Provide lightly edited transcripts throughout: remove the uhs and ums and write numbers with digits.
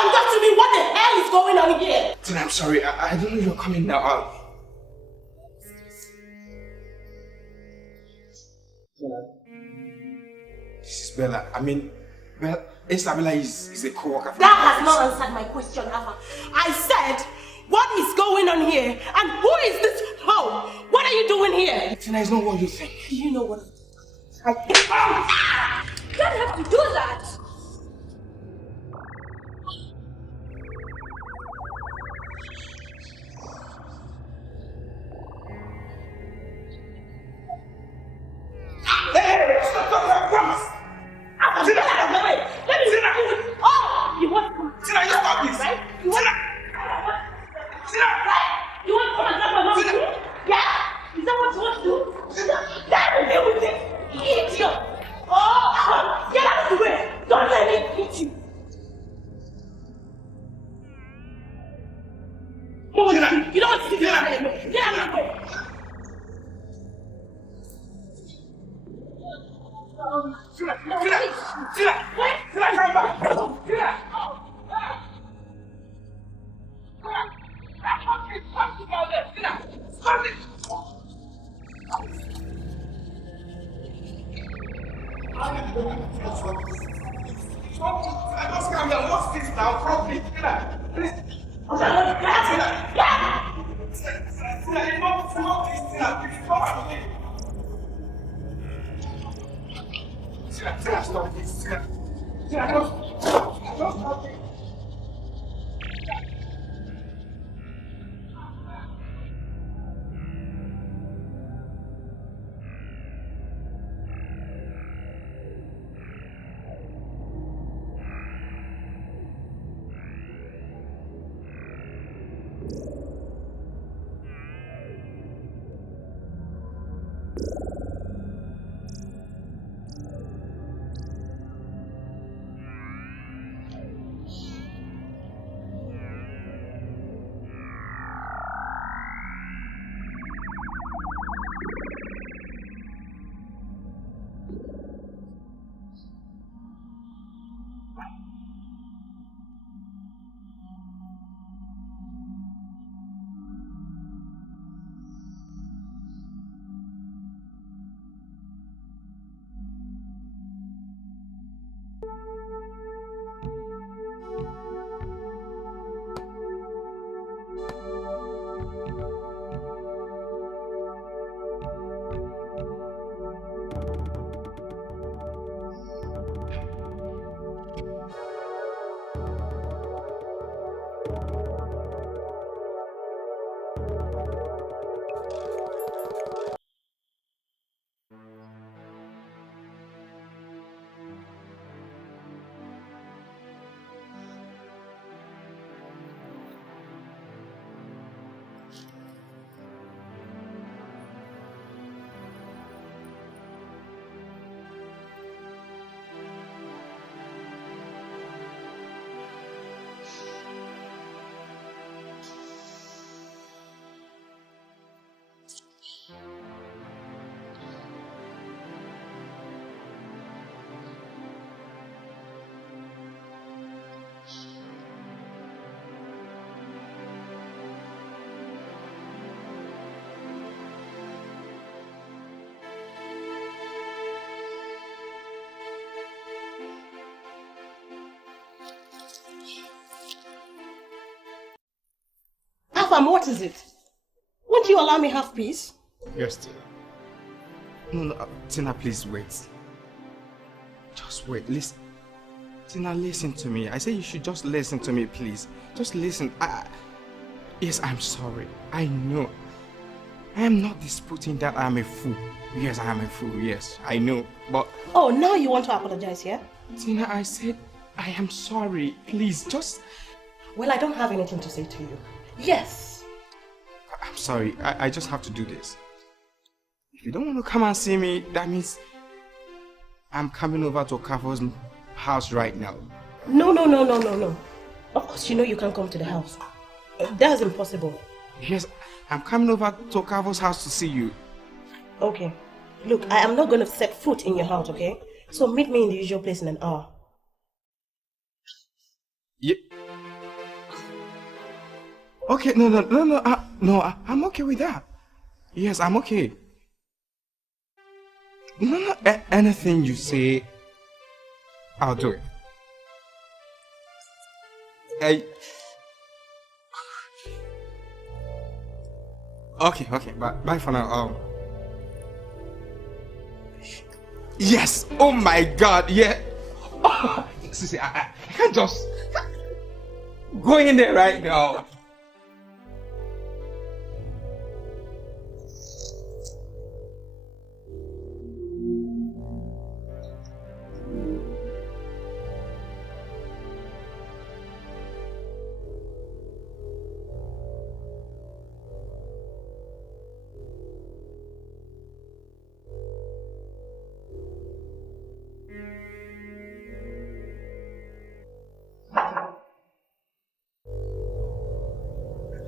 and talk to me. What the hell is going on here? Tina, I'm sorry. I don't know you're coming now. This is Bella. I mean, Isabella is a co-worker. That has not answered my question, Alpha. I said, what is going on here? And who is this hoe? What are you doing here? Tina, it's not what you think. You know what? You don't have to do that. What is it? Won't you allow me have peace? Yes, Tina. No, Tina, please wait. Just wait. Listen. Tina, listen to me. I say you should just listen to me, please. Just listen. Yes, I'm sorry. I know. I am not disputing that I am a fool. Yes, I am a fool. Yes, I know. But... Oh, now you want to apologize, yeah? Tina, I said I am sorry. Please, just... Well, I don't have anything to say to you. Yes. I'm sorry. I just have to do this. If you don't want to come and see me, that means I'm coming over to Okafor's house right now. No. Of course, you know you can't come to the house. That's impossible. Yes, I'm coming over to Okafor's house to see you. Okay. Look, I am not going to set foot in your house, okay? So meet me in the usual place in an hour. Yeah. Okay, no, I'm okay with that. Yes, I'm okay. No, anything you say, I'll do it. Okay, bye for now. Yes, oh my God, yeah. Oh, see, I can't just go in there right now.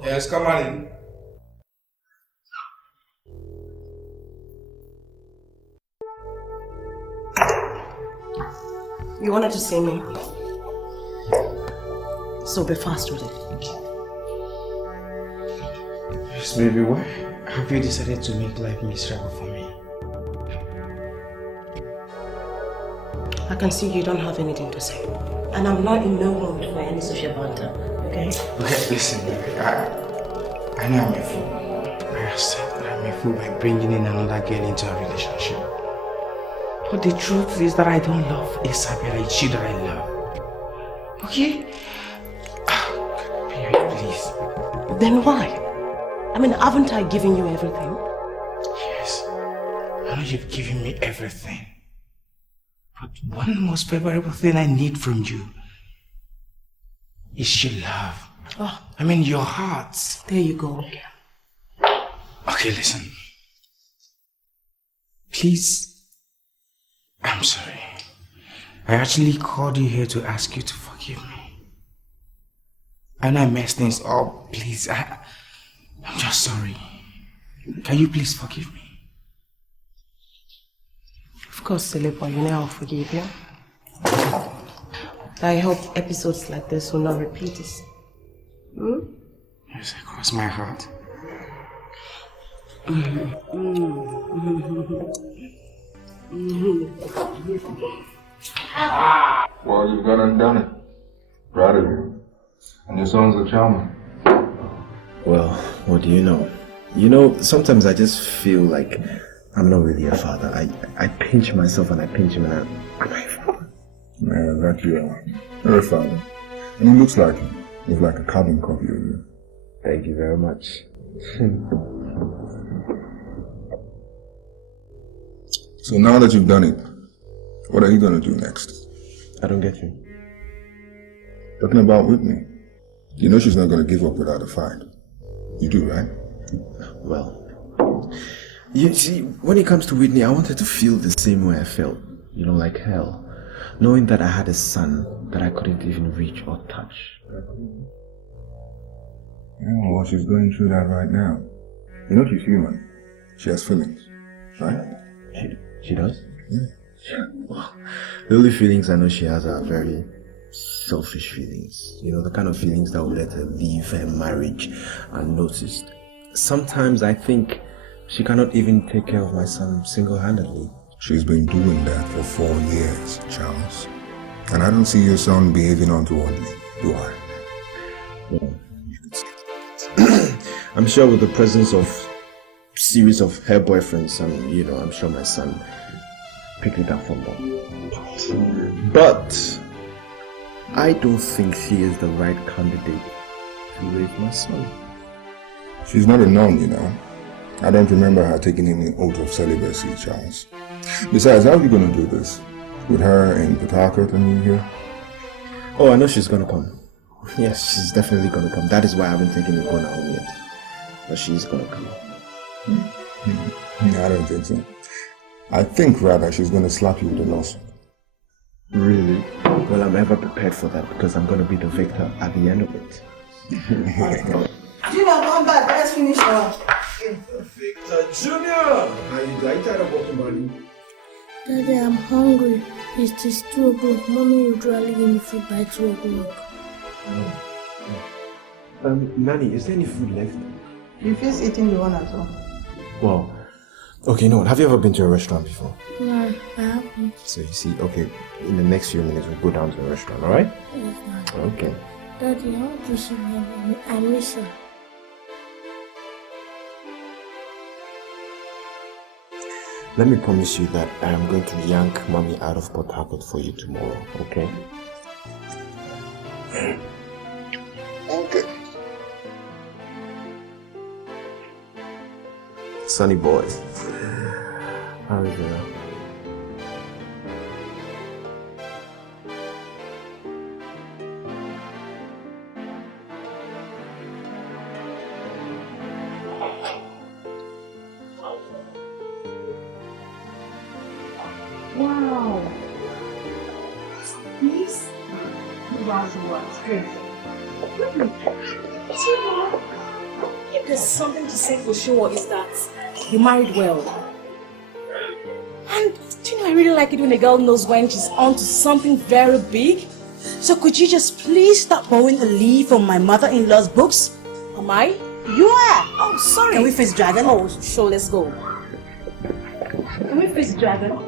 Yes, come on in. You wanted to see me? So be fast with it. Yes, baby, why have you decided to make life miserable for me? I can see you don't have anything to say. And I'm not in no mood for any social banter, okay? Okay, listen, baby, I know I'm a fool. I accept that I'm a fool by bringing in another girl into a relationship. But the truth is that I don't love Isabella, it's you that I love. Okay? Baby, please. Then why? I mean, haven't I given you everything? Yes, I know you've given me everything. But one most favorable thing I need from you is your love. Oh. I mean, your heart. There you go. Okay, listen. Please. I'm sorry. I actually called you here to ask you to forgive me. I know I messed things up. Please, I'm just sorry. Can you please forgive me? Of course, silly boy, you know I'll forgive you. I hope episodes like this will not repeat this. Yes, I cross my heart. Well, you've gone and done it. Proud of you. And your sons are charming. Well, what do you know? You know, sometimes I just feel like I'm not really a father. I pinch myself and I pinch him and am I a father? Yeah, that you are. You're a father. And he looks like him. He's like a carbon copy of you. Thank you very much. So now that you've done it, what are you going to do next? I don't get you. Talking about Whitney. You know she's not going to give up without a fight. You do, right? Well, you see, when it comes to Whitney, I wanted to feel the same way I felt. You know, like hell. Knowing that I had a son that I couldn't even reach or touch. Yeah, well, she's going through that right now. You know she's human. She has feelings, right? She does? Yeah. Well, the only feelings I know she has are very selfish feelings. You know, the kind of feelings that will let her leave her marriage unnoticed. Sometimes I think she cannot even take care of my son single-handedly. She's been doing that for 4 years, Charles. And I don't see your son behaving untowardly, do I? Well, you could say that. I'm sure with the presence of series of her boyfriends, I'm sure my son picked it up from them. But I don't think she is the right candidate to raise my son. She's not a nun, you know. I don't remember her taking any oath of celibacy, Charles. Besides, how are you going to do this? With her in Port Harcourt and you here? Oh, I know she's going to come. Yes, she's definitely going to come. That is why I haven't taken it going home yet. But she's going to come. I don't think so. I think rather she's going to slap you with a lawsuit. Really? Well, I'm ever prepared for that because I'm going to be the victor at the end of it. Junior, come back. Let's finish now. Victor Junior! How you doing? Are you tired of walking, buddy? Daddy, I'm hungry. It is 2 o'clock. Mommy usually give me food by 2 o'clock. Nani, is there any food left? You finish eating the one at home. Well, okay, no. Have you ever been to a restaurant before? No, I haven't. So you see, okay, in the next few minutes we'll go down to the restaurant, alright? Yes, Daddy. Okay. Daddy, how do you see me? I miss her. Let me promise you that I am going to yank Mommy out of Port Harcourt for you tomorrow, okay? Okay. Sunny boy. How is it? Wow. This was great. If there's something to say for sure is that you married well. And do you know I really like it when a girl knows when she's on to something very big? So could you just please stop borrowing a leaf from my mother-in-law's books? Am I? You are! Oh, sorry. Can we face dragon? Oh, sure, let's go. Can we face dragon?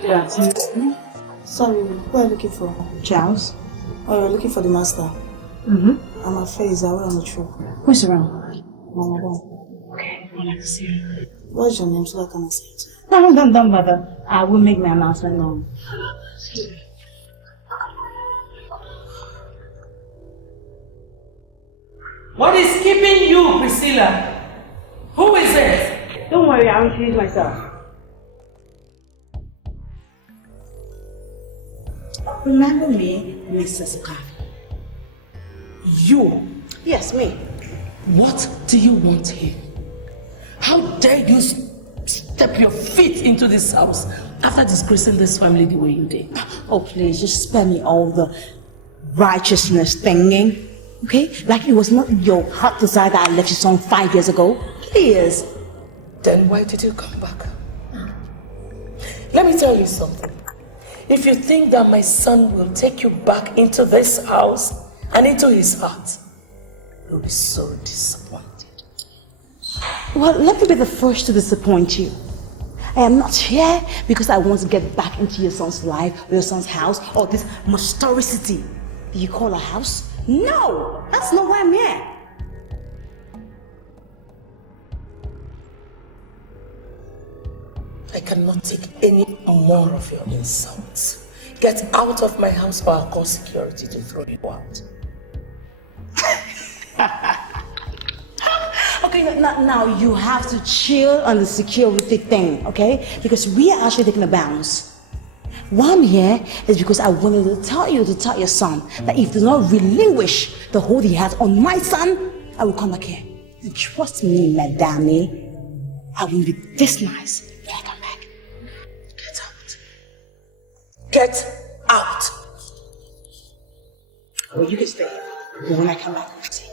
Good afternoon. Sorry, who are you looking for? Charles? Oh, you're looking for the master? Mm-hmm. I'm afraid he's away on the trip. Who's around? No, madam. Okay, I'd like to see her. What's your name so I can say it? No, don't bother. I will make my announcement known. What is keeping you, Priscilla? Who is it? Don't worry, I'll introduce myself. Remember me, Mrs. Okafor? You. Yes, me. What do you want here? How dare you step your feet into this house after disgracing this family the way you did? Oh, please, just spare me all the righteousness thinking, okay? Like it was not your heart desire that I left you son 5 years ago. Please. Then why did you come back? Let me tell you something. If you think that my son will take you back into this house and into his heart, you'll be so disappointed. Well, let me be the first to disappoint you. I am not here because I want to get back into your son's life or your son's house or this monstrosity that you call a house. No, that's not why I'm here. I cannot take any more of your insults. Get out of my house or I'll call security to throw you out. Okay, now you have to chill on the security thing, okay? Because we are actually taking a bounce. Why I'm here is because I wanted to tell your son that if he does not relinquish the hold he has on my son, I will come back here. And trust me, madame, I will be this nice when I come back. Get out. Get out. Or you can stay. But when I come back, I'll see.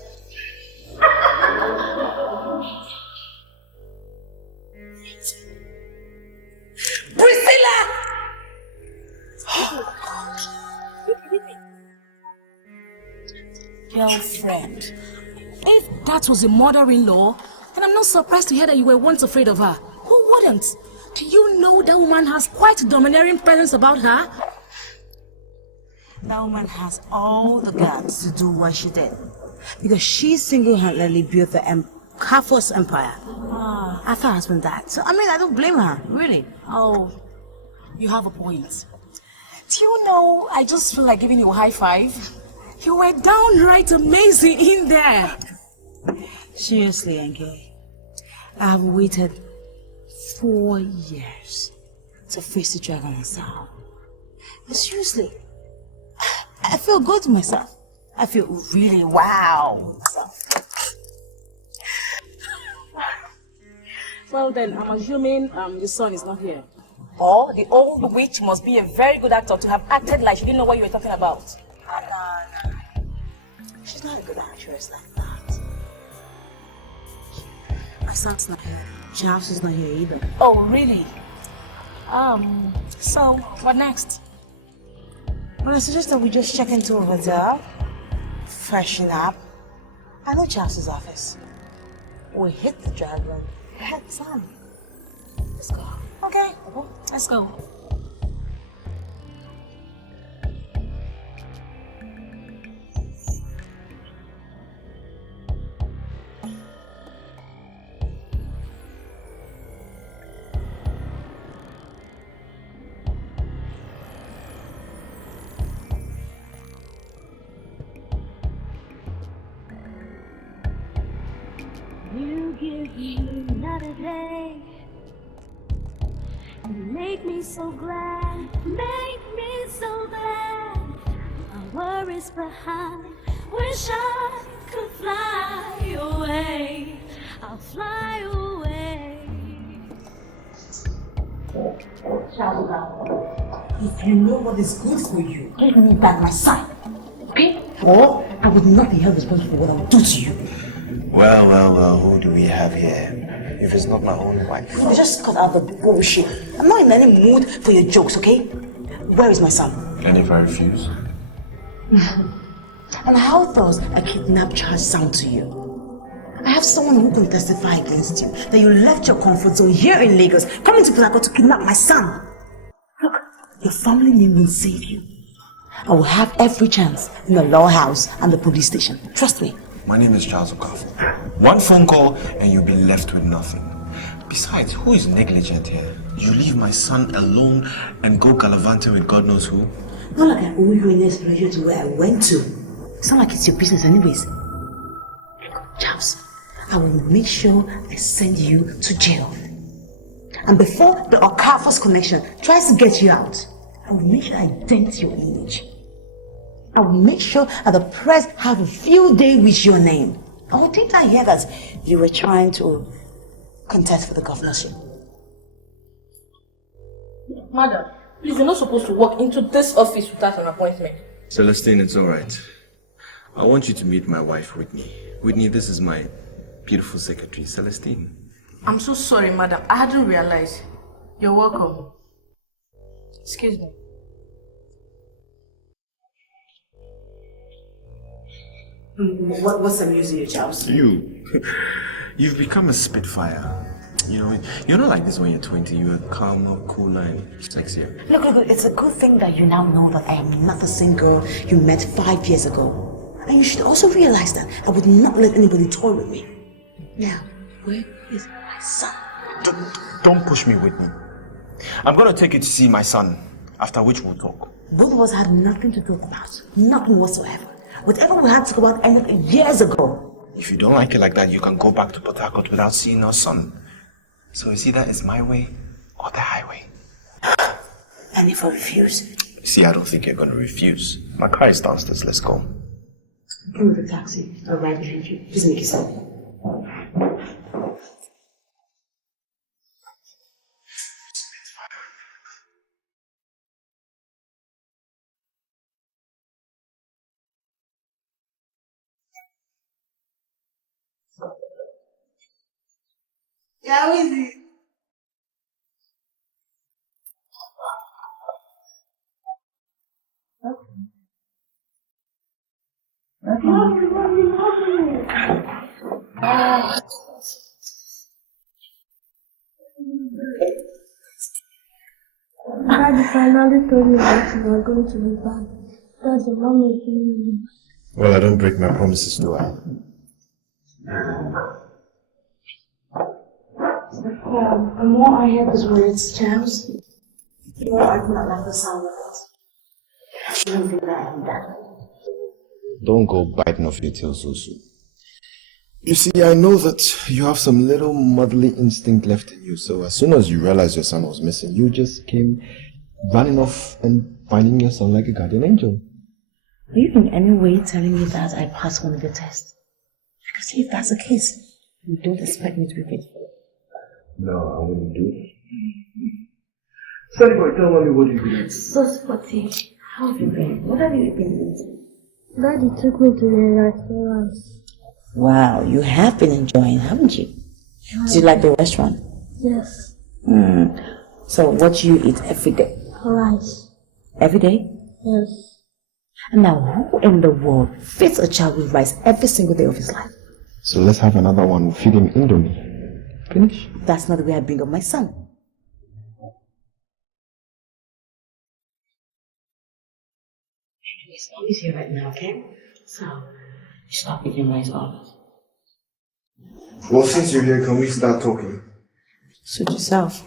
Priscilla! Girlfriend. If that was a mother-in-law, then I'm not surprised to hear that you were once afraid of her. Who wouldn't? Do you know that woman has quite a domineering presence about her? That woman has all the guts to do what she did. Because she single-handedly built the Okafors empire. After her husband died. So, I mean, I don't blame her, really. Oh, you have a point. Do you know, I just feel like giving you a high five. You were downright amazing in there. Seriously, Nke. I have waited 4 years to face the dragon myself. But seriously, I feel good to myself. I feel really wow. Well then, I'm assuming your son is not here. Or the old witch must be a very good actor to have acted like she didn't know what you were talking about. No. She's not a good actress like that. My son's not here. Charles is not here either. Oh, really? So, what next? Well, I suggest that we just check into a hotel, freshen up. I know Charles' office. We hit the drive and head son. Let's go. Okay, let's go. You give me another day. You make me so glad, make me so glad. My worries behind, wish I could fly away. I'll fly away. If you know what is good for you, give me back my son. Okay? Or I would not be held responsible for what I will do to you. Well, who do we have here? If it's not my own wife. You just cut out the bullshit. I'm not in any mood for your jokes, okay? Where is my son? And if I refuse? And how does a kidnap charge sound to you? I have someone who can testify against you that you left your comfort zone here in Lagos, coming to Port to kidnap my son. Look, your family name will save you. I will have every chance in the law house and the police station. Trust me. My name is Charles Okafor. One phone call and you'll be left with nothing. Besides, who is negligent here? You leave my son alone and go gallivanting with God knows who? Not like I owe you any explanation to where I went to. It's not like it's your business anyways. Charles, I will make sure I send you to jail. And before the Okafors connection tries to get you out, I will make sure I dent your image. I will make sure that the press have a field day with your name. I will think I hear that you were trying to contest for the governorship. Madam, please, you're not supposed to walk into this office without an appointment. Celestine, it's alright. I want you to meet my wife, Whitney. Whitney, this is my beautiful secretary, Celestine. I'm so sorry, madam. I hadn't realized. You're welcome. Excuse me. What's amusing you, Charles? You've become a spitfire. You know, you're not like this when you're 20. You're calmer, cooler, and sexier. Look, it's a good thing that you now know that I am not the same girl you met 5 years ago. And you should also realize that I would not let anybody toy with me. Now, where is my son? Don't push me, Whitney. I'm gonna take you to see my son, after which we'll talk. Both of us had nothing to talk about. Nothing whatsoever. Whatever we had to talk about ended years ago. If you don't like it like that, you can go back to Port Harcourt without seeing our son. So you see, that is my way or the highway. And if I refuse? See, I don't think you're gonna refuse. My car is downstairs, let's go. Give me the taxi. I'll ride behind you. Please make it stop. Yeah, how is it? Daddy finally told me that you were going to be back. That's the mom making me. Well, I don't break my promises, do I? The more I hear these words, Charles, the more I do not like the sound of it. I shouldn't be like that. Don't go biting off your tail so soon. You see, I know that you have some little motherly instinct left in you, so as soon as you realized your son was missing, you just came running off and finding your son like a guardian angel. Are you in any way telling me that I passed one of the tests? Because if that's the case, you don't expect me to be faithful. No, I wouldn't do it. Sorry, boy, tell me what you did. So sporty. How have you been? What have you been doing? Daddy took me to the restaurant. Wow, you have been enjoying, haven't you? Do you like the restaurant? Yes. So what do you eat every day? Rice. Every day? Yes. And now who in the world feeds a child with rice every single day of his life? So let's have another one. Feed him Indomie. Finish? That's not the way I bring up my son. Anyways, Mommy's here right now, okay? So, stop eating rice all. Well, since you're here, can we start talking? Suit yourself.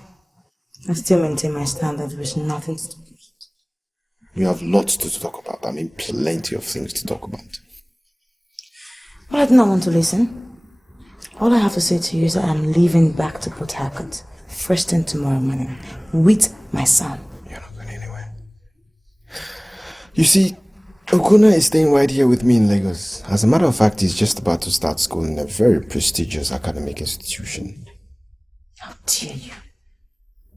I still maintain my stand that there is nothing to do. You have lots to talk about. I mean, plenty of things to talk about. But I do not want to listen. All I have to say to you is that I'm leaving back to Port Harcourt first thing tomorrow morning with my son. You're not going anywhere. You see, Okuna is staying right here with me in Lagos. As a matter of fact, he's just about to start school in a very prestigious academic institution. How dare you?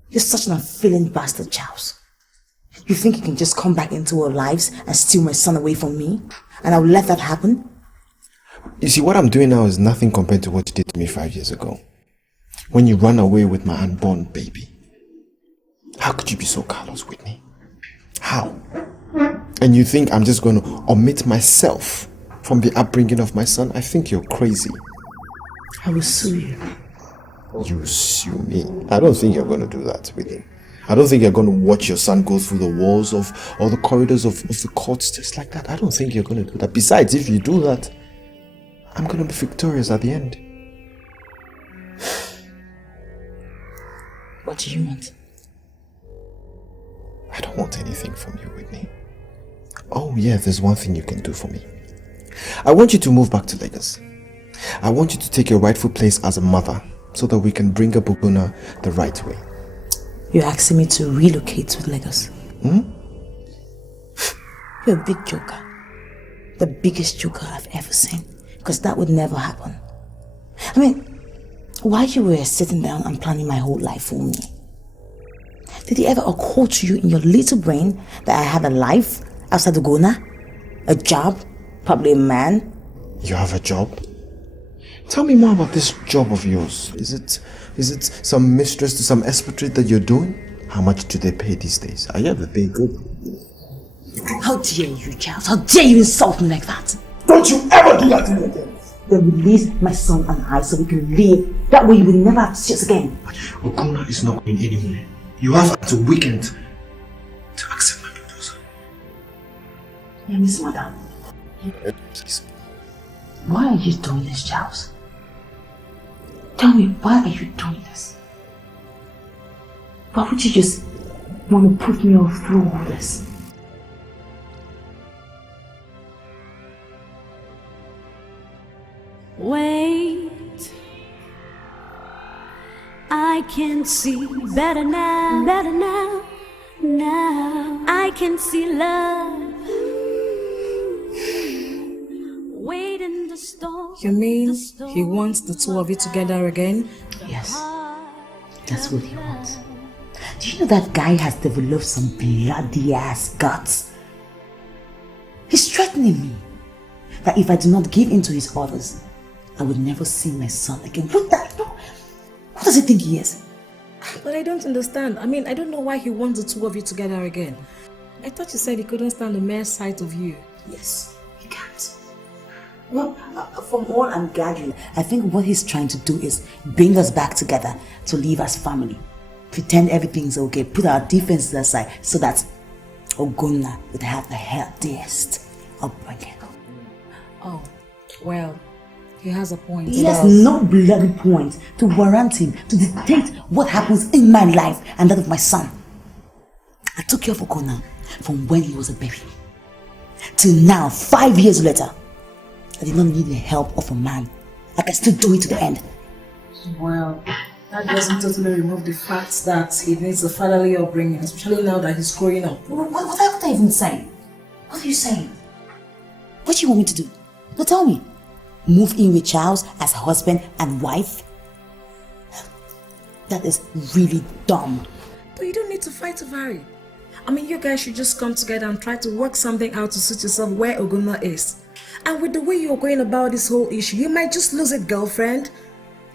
You're such an unfeeling bastard, Charles. You think you can just come back into our lives and steal my son away from me? And I'll let that happen? You see, what I'm doing now is nothing compared to what you did to me 5 years ago. When you ran away with my unborn baby. How could you be so callous, Whitney? How? And you think I'm just going to omit myself from the upbringing of my son? I think you're crazy. I will sue you. You sue me? I don't think you're going to do that, Whitney. I don't think you're going to watch your son go through the walls of or the corridors of the courts just like that. I don't think you're going to do that. Besides, if you do that, I'm going to be victorious at the end. What do you want? I don't want anything from you, Whitney. Oh yeah, there's one thing you can do for me. I want you to move back to Lagos. I want you to take your rightful place as a mother so that we can bring up Oguna the right way. You're asking me to relocate to Lagos? You're a big joker. The biggest joker I've ever seen. Because that would never happen. I mean, while you were sitting down and planning my whole life for me, did it ever occur to you in your little brain that I had a life outside Oguna? A job? Probably a man? You have a job? Tell me more about this job of yours. Is it some mistress to some expatriate that you're doing? How much do they pay these days? Are you ever paying good? How dare you, Charles? How dare you insult me like that? Don't you ever do that to me again! Then release my son and I so we can live. That way you will never have to see us again. Okuna is not going anywhere. You have until weekend to accept my proposal. Yeah, Miss Madam. Why are you doing this, Charles? Tell me, why are you doing this? Why would you just want to put me all through all this? Wait, I can see better now, now I can see love. Wait in the storm. You mean he wants the two of you together again? Yes, that's what he wants. Do you know that guy has developed some bloody ass guts? He's threatening me that if I do not give in to his orders, I would never see my son again. What does he think he is? But I don't understand. I mean, I don't know why he wants the two of you together again. I thought you said he couldn't stand the mere sight of you. Yes, he can't. Well, from all I'm gathering, I think what he's trying to do is bring us back together to live as family. Pretend everything's okay, put our differences aside so that Oguna would have the healthiest upbringing. Oh, well, he has a point. He has no bloody point to warrant him to dictate what happens in my life and that of my son. I took care of Oguna from when he was a baby till now, 5 years later. I did not need the help of a man. I can still do it to the end. Well, that doesn't totally remove the fact that he needs a fatherly upbringing, especially now that he's growing up. What are you even saying? What are you saying? What do you want me to do? Now tell me. Move in with Charles as husband and wife? That is really dumb. But you don't need to fight over it. I mean, you guys should just come together and try to work something out to suit yourself where Oguna is. And with the way you're going about this whole issue, you might just lose it, girlfriend.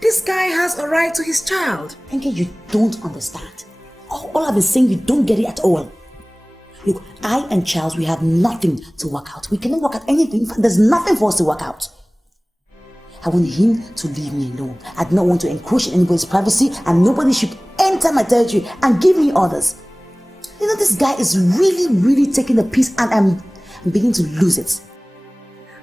This guy has a right to his child. Enke, you don't understand. All I've been saying, you don't get it at all. Look, I and Charles, we have nothing to work out. We cannot work out anything. In fact, there's nothing for us to work out. I want him to leave me alone. I do not want to encroach in anybody's privacy, and nobody should enter my territory and give me orders. You know, this guy is really taking the piece, and I'm beginning to lose it.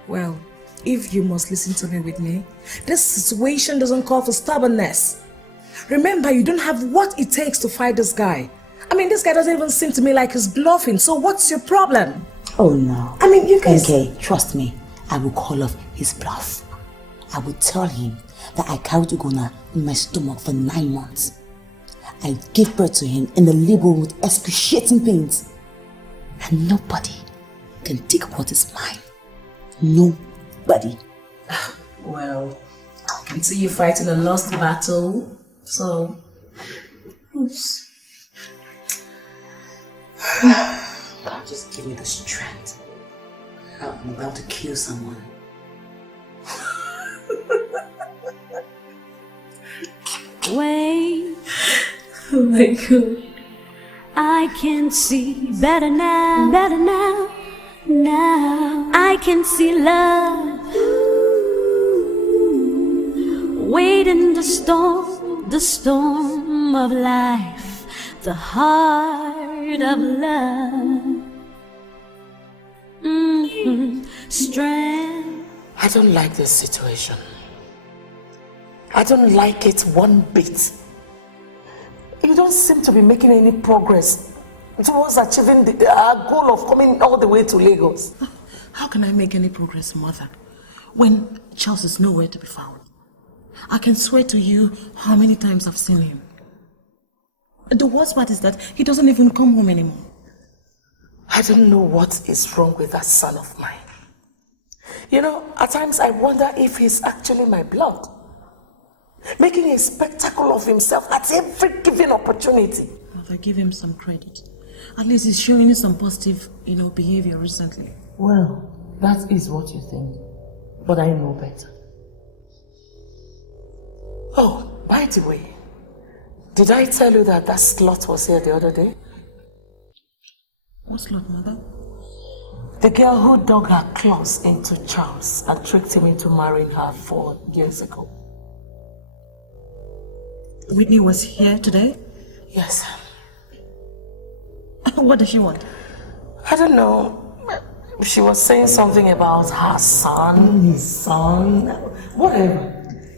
Well, if you must listen to me, Whitney, this situation doesn't call for stubbornness. Remember, you don't have what it takes to fight this guy. I mean, this guy doesn't even seem to me like he's bluffing, so what's your problem? Oh no. I mean, you guys... Okay, trust me, I will call off his bluff. I will tell him that I carried Ugonna in my stomach for 9 months. I gave birth to him in the labor room with excruciating pains. And nobody can take what is mine. Nobody. Well, I can see you fighting a lost battle, so... Oops. God, just give me the strength. I'm about to kill someone. Wait, Oh my God. I can see better now, now I can see love. Wait in the storm of life, the heart of love. Strength. I don't like this situation. I don't like it one bit. You don't seem to be making any progress towards achieving our goal of coming all the way to Lagos. How can I make any progress, Mother, when Charles is nowhere to be found? I can swear to you how many times I've seen him. The worst part is that he doesn't even come home anymore. I don't know what is wrong with that son of mine. You know, at times I wonder if he's actually my blood, making a spectacle of himself at every given opportunity. Mother, give him some credit. At least he's showing you some positive, behavior recently. Well, that is what you think, but I know better. Oh, by the way, did I tell you that slut was here the other day? What slut, Mother? The girl who dug her claws into Charles and tricked him into marrying her 4 years ago. Whitney was here today? Yes. What does she want? I don't know. She was saying something about her son, his son, whatever.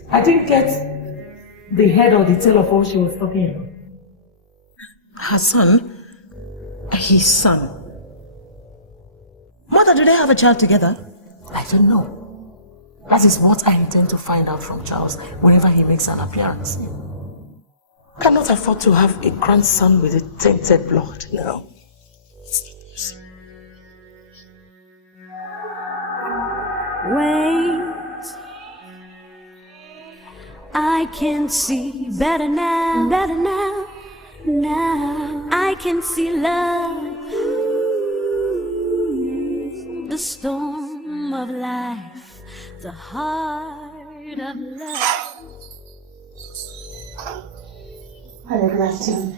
I didn't get the head or the tail of what she was talking about. Her son? His son? Mother, do they have a child together? I don't know. That is what I intend to find out from Charles whenever he makes an appearance. I cannot afford to have a grandson with a tainted blood, no. Wait, I can see better now, now I can see love. The storm of life, the heart of love. Hello, good afternoon.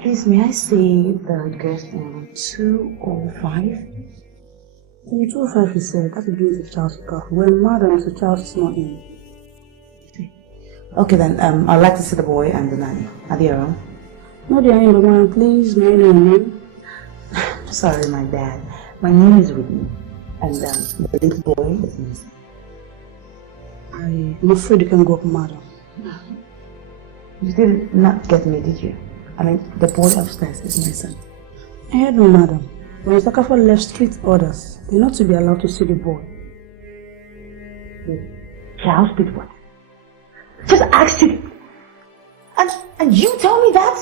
Please, may I see the guest on 205? 205 is said, that will be with Charles' car. Well, madam, so Charles is not in. Okay then, I'd like to see the boy and the nanny. Are they around? No, they are in the man, please, no name. Sorry, my bad. My name is Whitney, and the little boy is Ngozi. I'm afraid you can go up, madam. You did not get me, did you? I mean, the boy upstairs is my son. I heard no, madam. When Okafor left strict orders, they're not to be allowed to see the boy. Charles did what? Just asked you. And you tell me that?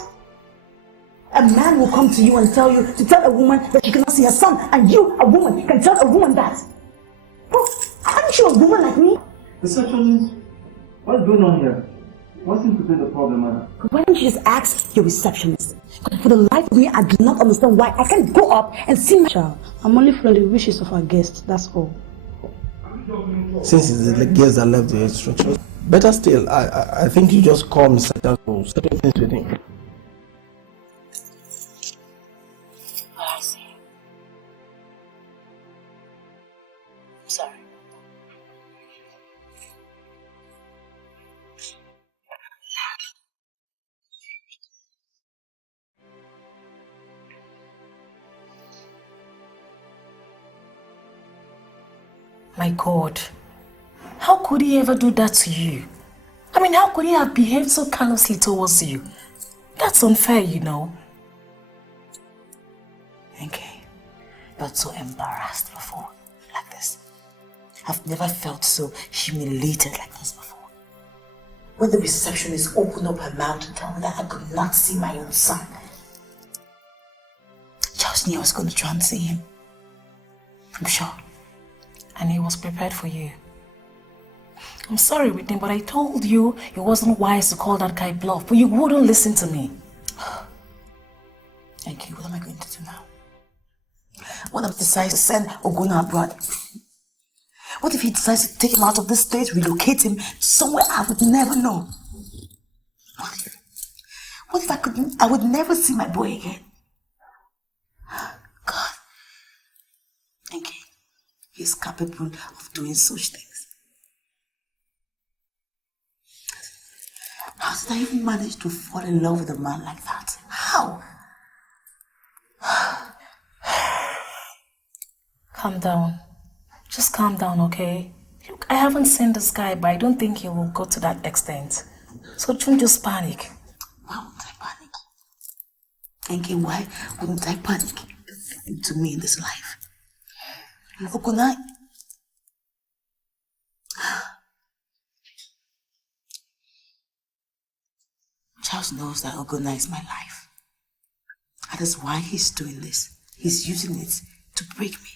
A man will come to you and tell you to tell a woman that she cannot see her son, and you, a woman, can tell a woman that. Bro, aren't you a woman like me? Receptionist, what's going on here? What seems to be the problem, madam? Why don't you just ask your receptionist? For the life of me, I do not understand why I can't go up and see my child. I'm only following the wishes of our guests, that's all. Since it's the girls that left the instructions. Better still, I think you just call Mr. Jackson, settle things with him. I see. I'm sorry. My God, how could he ever do that to you? I mean, how could he have behaved so callously towards you? That's unfair, you know. Okay, not so embarrassed before, like this. I've never felt so humiliated like this before. When the receptionist opened up her mouth to tell me that I could not see my own son. Charles knew I was going to try and see him. I'm sure. And he was prepared for you. I'm sorry, Whitney, but I told you it wasn't wise to call that guy bluff, but you wouldn't listen to me. Thank you. What am I going to do now? What if he decides to send Oguna abroad? What if he decides to take him out of this state, relocate him somewhere I would never know? What if I would never see my boy again? God. Thank you. He's capable of doing such things. How did I even manage to fall in love with a man like that? How? Calm down. Just calm down, okay? Look, I haven't seen this guy, but I don't think he will go to that extent. So don't just panic. Why wouldn't I panic? Thinking, why wouldn't I panic? To me in this life. Okuna. Charles knows that Oguna is my life. That is why he's doing this. He's using it to break me.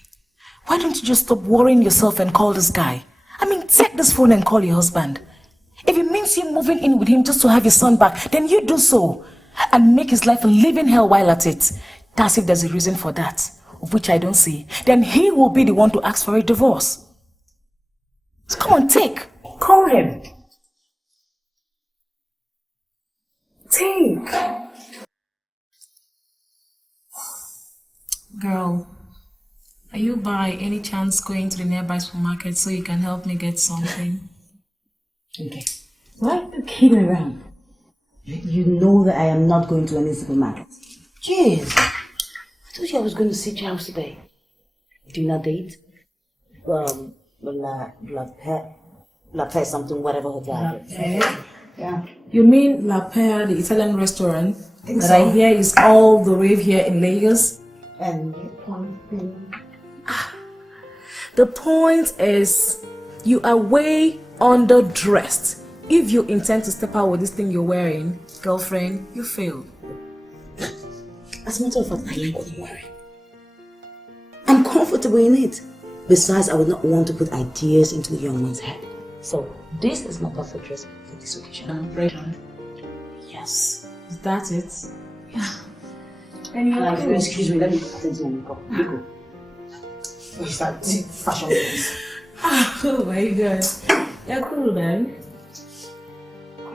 Why don't you just stop worrying yourself and call this guy? I mean, take this phone and call your husband. If it means you moving in with him just to have your son back, then you do so. And make his life a living hell while at it. That's if there's a reason for that, of which I don't see. Then he will be the one to ask for a divorce. So come on, take. Call him. Take. Girl, are you by any chance going to the nearby supermarket so you can help me get something? Okay. Why are you kidding around? You know that I am not going to any supermarket. Jeez. I told you I was going to see Charles today. Dinner date. La Paix something, whatever hotel. Yeah. You mean La Paix, the Italian restaurant that I hear is all the rave here in Lagos? And the point being... The point is, you are way underdressed. If you intend to step out with this thing you're wearing, girlfriend, you failed. As a matter of fact, I like what I'm wearing. I'm comfortable in it. Besides, I would not want to put ideas into the young man's head. So, this is my perfect dress for this occasion. Right on. Yes. Is that it? Yeah. Excuse me, let me attend to my makeup. Go. Where's that fashion place? Oh my god. You're cool then.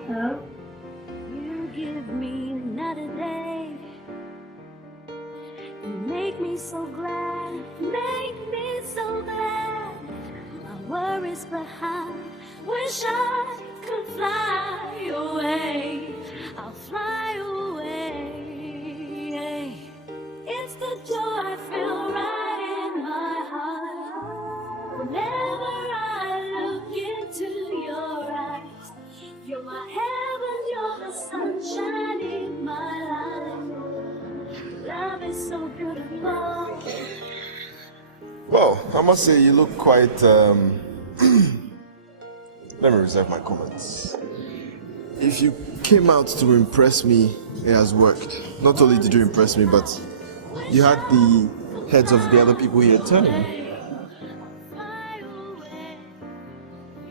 Huh? You give me another day. You make me so glad. Make me so glad. My worries behind. Wish I could fly away. I'll fly away. It's the joy I feel right in my heart. Whenever I look into your eyes, you're my heaven, you're the sunshine in my life. Love is so beautiful. Well, I must say you look quite, let me reserve my comments. If you came out to impress me, it has worked. Not only did you impress me, but you had the heads of the other people here turning.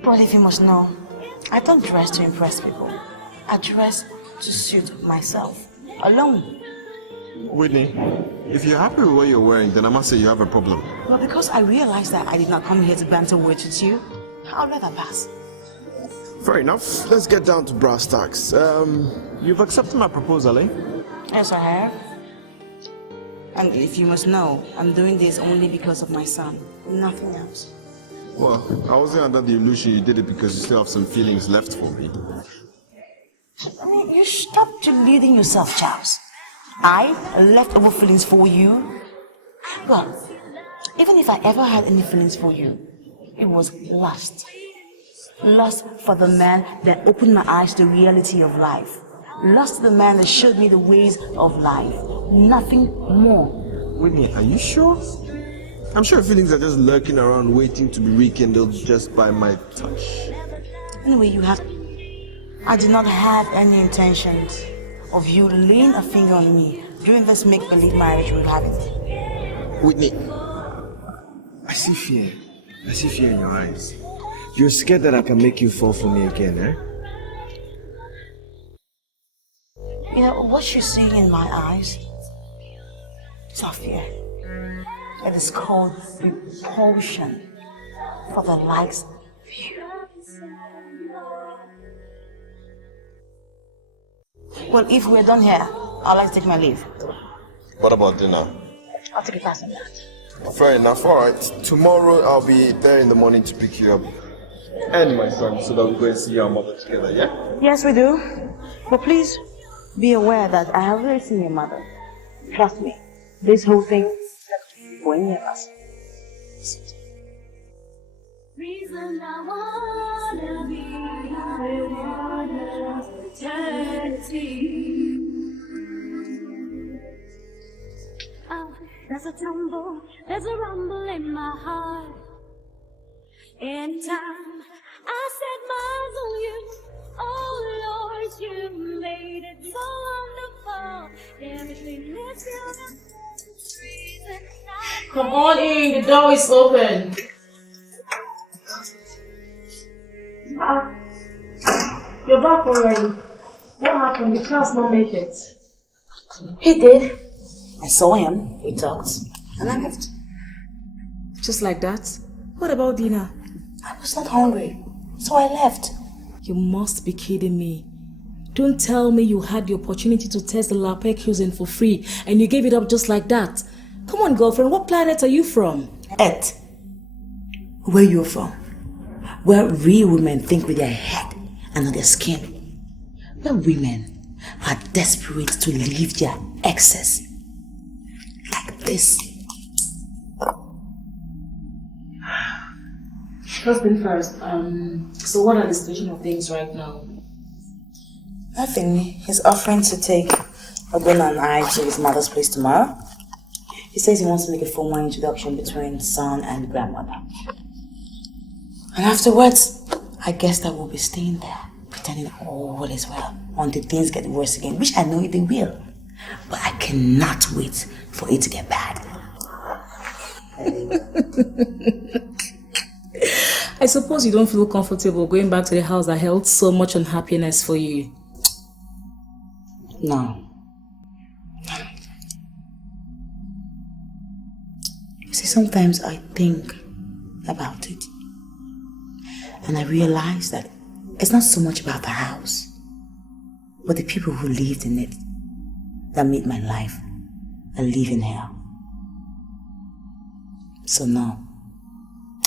But if you must know, I don't dress to impress people. I dress to suit myself, alone. Whitney, if you're happy with what you're wearing, then I must say you have a problem. Well, because I realized that I did not come here to banter words with you, I'll let that pass. Fair enough. Let's get down to brass tacks. You've accepted my proposal, eh? Yes, I have. And if you must know, I'm doing this only because of my son. Nothing else. Well, I wasn't under the illusion you did it because you still have some feelings left for me. I mean, you stop deluding yourself, Charles. I left over feelings for you. Well, even if I ever had any feelings for you, it was lust. Lust for the man that opened my eyes to the reality of life. Lust for the man that showed me the ways of life. Nothing more. Whitney, are you sure? I'm sure feelings are just lurking around waiting to be rekindled just by my touch. Anyway, I did not have any intentions of you laying a finger on me during this make-believe marriage we're having. Whitney, I see fear. I see fear in your eyes. You're scared that I can make you fall for me again, eh? You know, what you see in my eyes is not fear. It is called repulsion for the likes of you. Well, if we're done here, I'd like to take my leave. What about dinner? I'll take a pass on that. Fair enough, alright. Tomorrow I'll be there in the morning to pick you up. And my son, so that we go and see our mother together, yeah? Yes, we do. But please be aware that I have already seen your mother. Trust me, this whole thing is not for any of us. Reason I wanna be with eternity. Oh, there's a tumble, there's a rumble in my heart. Anytime I set my eyes on you, oh Lord, you made it so wonderful. Everything is beautiful. Come on in, the door is open. You're back already. What happened? The class not make it. He did. I saw him, we talked, and I left. Just like that? What about dinner? I was not hungry, so I left. You must be kidding me. Don't tell me you had the opportunity to test the Lapek cuisine for free and you gave it up just like that. Come on, girlfriend, what planet are you from? Earth. Where you from? Where real women think with their head and not their skin. Where women are desperate to leave their exes. Like this. First thing first, so what are the situation of things right now? Nothing. He's offering to take Obiekwe and I to his mother's place tomorrow. He says he wants to make a formal introduction between son and grandmother. And afterwards, I guess that we'll be staying there, pretending all is well, until things get worse again, which I know they will. But I cannot wait for it to get bad. I suppose you don't feel comfortable going back to the house that held so much unhappiness for you. No. You see, sometimes I think about it. And I realize that it's not so much about the house, but the people who lived in it that made my life a living hell. So no,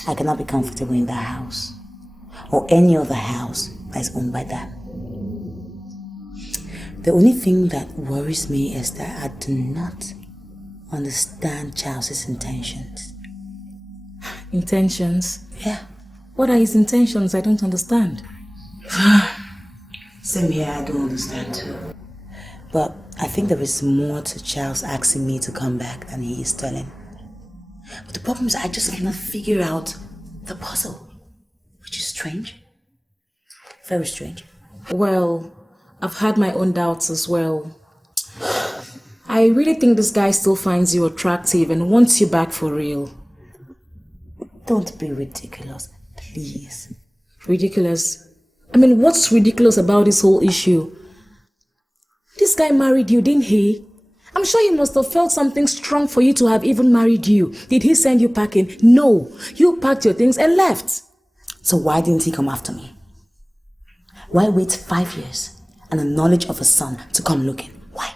I cannot be comfortable in that house or any other house that is owned by them. The only thing that worries me is that I do not understand Charles's intentions. Intentions? Yeah. What are his intentions? I don't understand. Same here, I don't understand too. But I think there is more to Charles asking me to come back than he is telling. But the problem is I just cannot figure out the puzzle, which is strange. Very strange. Well, I've had my own doubts as well. I really think this guy still finds you attractive and wants you back for real. Don't be ridiculous, please. Ridiculous? I mean, what's ridiculous about this whole issue? This guy married you, didn't he? I'm sure he must have felt something strong for you to have even married you. Did he send you packing? No. You packed your things and left. So why didn't he come after me? Why wait 5 years and the knowledge of a son to come looking? Why?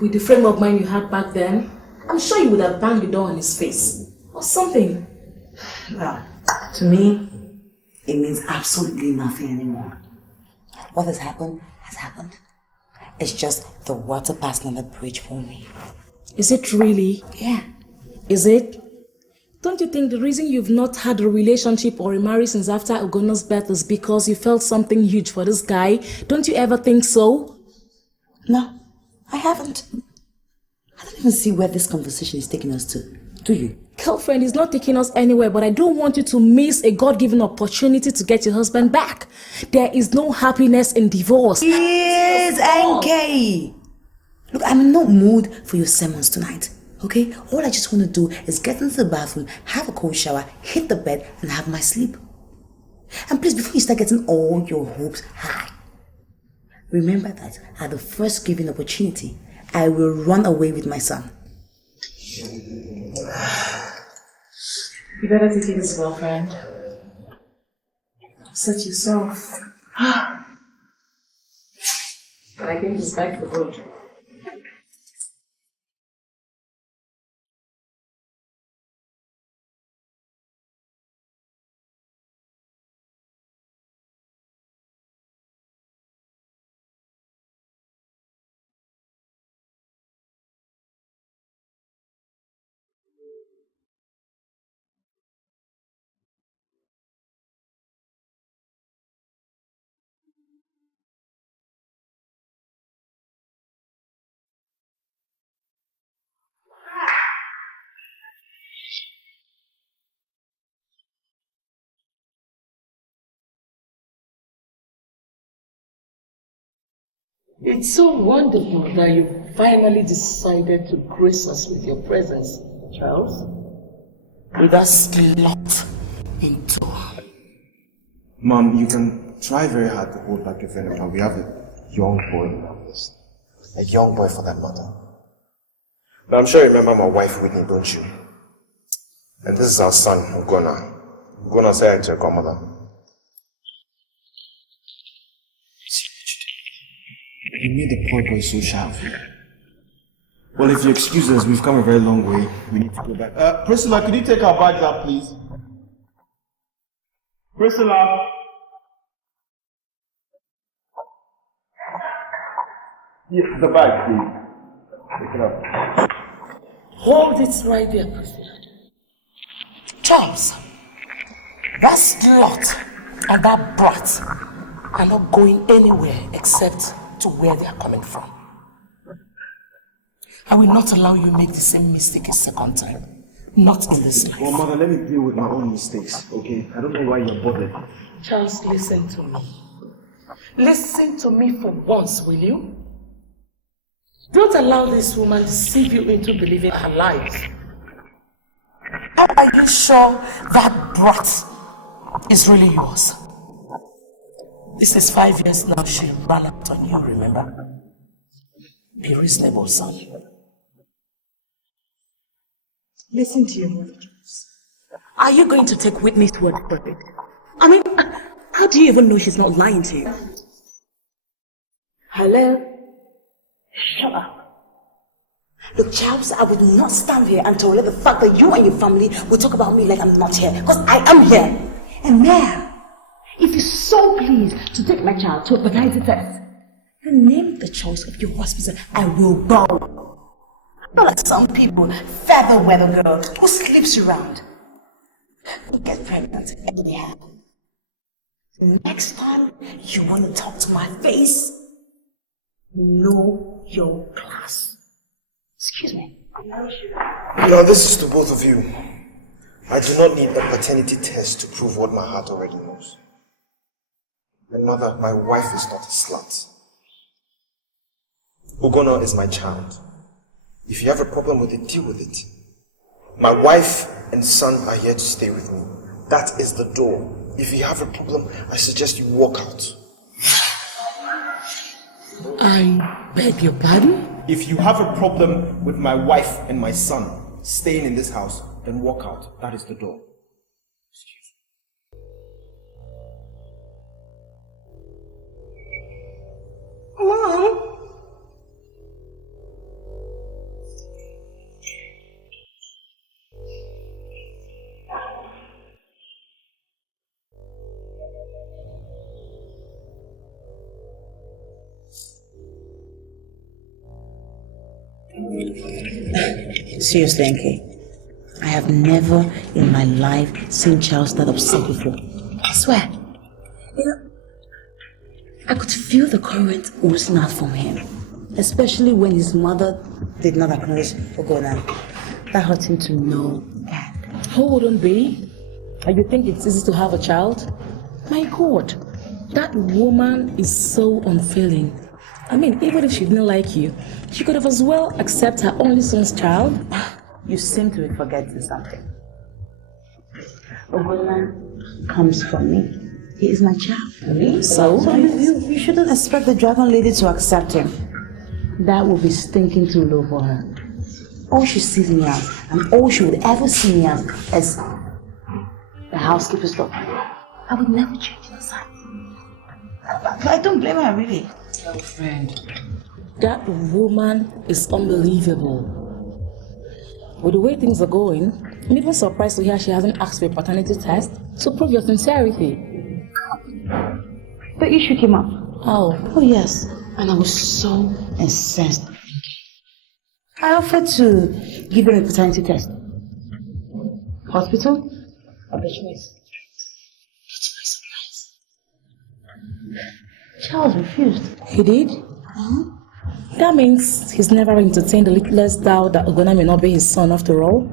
With the frame of mind you had back then, I'm sure you would have banged the door on his face. Or something. Well, to me, it means absolutely nothing anymore. What has happened has happened. It's just the water passing on the bridge for me. Is it really? Yeah. Is it? Don't you think the reason you've not had a relationship or a marriage since after Ogono's birth is because you felt something huge for this guy? Don't you ever think so? No, I haven't. I don't even see where this conversation is taking us to. Do you? Girlfriend, is not taking us anywhere, but I don't want you to miss a God-given opportunity to get your husband back. There is no happiness in divorce. Yes, NK! Look, I'm in no mood for your sermons tonight. Okay? All I just want to do is get into the bathroom, have a cold shower, hit the bed, and have my sleep. And please, before you start getting all your hopes high, remember that at the first given opportunity, I will run away with my son. You better take it as girlfriend. Such yourself. But I think it's back to the road. It's so wonderful that you finally decided to grace us with your presence, Charles. With that slut in tow. Mom, you can try very hard to hold back your venom, but we have a young boy in our midst. A young boy for that matter. But I'm sure you remember my wife Whitney, don't you? And this is our son, Ugona. Ugona said hi to your grandmother. You made the poor boy so sharp. Well, if you excuse us, we've come a very long way. We need to go back. Priscilla, could you take our bags up, please? Priscilla! Yes, the bag, please. Take it up. Hold it right there, Priscilla. Charles, that slut and that brat are not going anywhere except to where they are coming from. I will not allow you make the same mistake a second time. Not in this life. Well, Mother, let me deal with my own mistakes, okay? I don't know why you're bothered. Charles, listen to me. Listen to me for once, will you? Don't allow this woman to deceive you into believing her lies. Are you sure that brat is really yours? This is 5 years now she ran out on you, remember? Be reasonable, son. Listen to your mother. Are you going to take Whitney's word for it? I mean, how do you even know she's not lying to you? Hello? Shut up. Look, Charles, I would not stand here and tolerate the fact that you and your family will talk about me like I'm not here. Because I am here. And now, if you're so pleased to take my child to a paternity test, then name the choice of your hospital. I will bow. Not like some people, feather weather girl who sleeps around. You get pregnant anyhow. Next time you want to talk to my face, know your class. Excuse me. Now, this is to both of you. I do not need a paternity test to prove what my heart already knows. And Mother, my wife is not a slut. Ugona is my child. If you have a problem with it, deal with it. My wife and son are here to stay with me. That is the door. If you have a problem, I suggest you walk out. I beg your pardon? If you have a problem with my wife and my son staying in this house, then walk out. That is the door. Mom? Seriously, Nke, I have never in my life seen Charles that upset before. I swear. You know, I could feel the current oozing out from him, especially when his mother did not acknowledge Ogona. That hurt him to no end. Who wouldn't be? And you think it's easy to have a child? My God, that woman is so unfeeling. I mean, even if she didn't like you, she could have as well accepted her only son's child. You seem to be forgetting something. Ogona comes from me. He is my child. Really? So you shouldn't expect the dragon lady to accept him. That would be stinking too low for her. All she sees me as, and all she would ever see me as the housekeeper's daughter. I would never change her side. But I don't blame her, really. Oh, friend, that woman is unbelievable. With the way things are going, I'm even surprised to hear she hasn't asked for a paternity test to prove your sincerity. The issue came up. Oh, yes. And I was so incensed. I offered to give her a paternity test. Hospital or the choice? Charles refused. He did? That means he's never entertained the littlest doubt that Ogona may not be his son after all.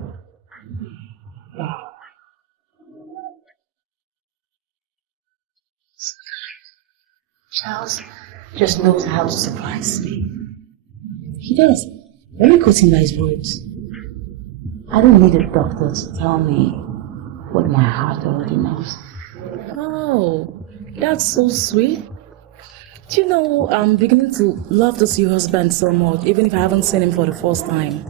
Charles just knows how to surprise me. He does. Let me quote him by his words. I don't need a doctor to tell me what my heart already knows. Oh, that's so sweet. Do you know, I'm beginning to love to see your husband so much, even if I haven't seen him for the first time.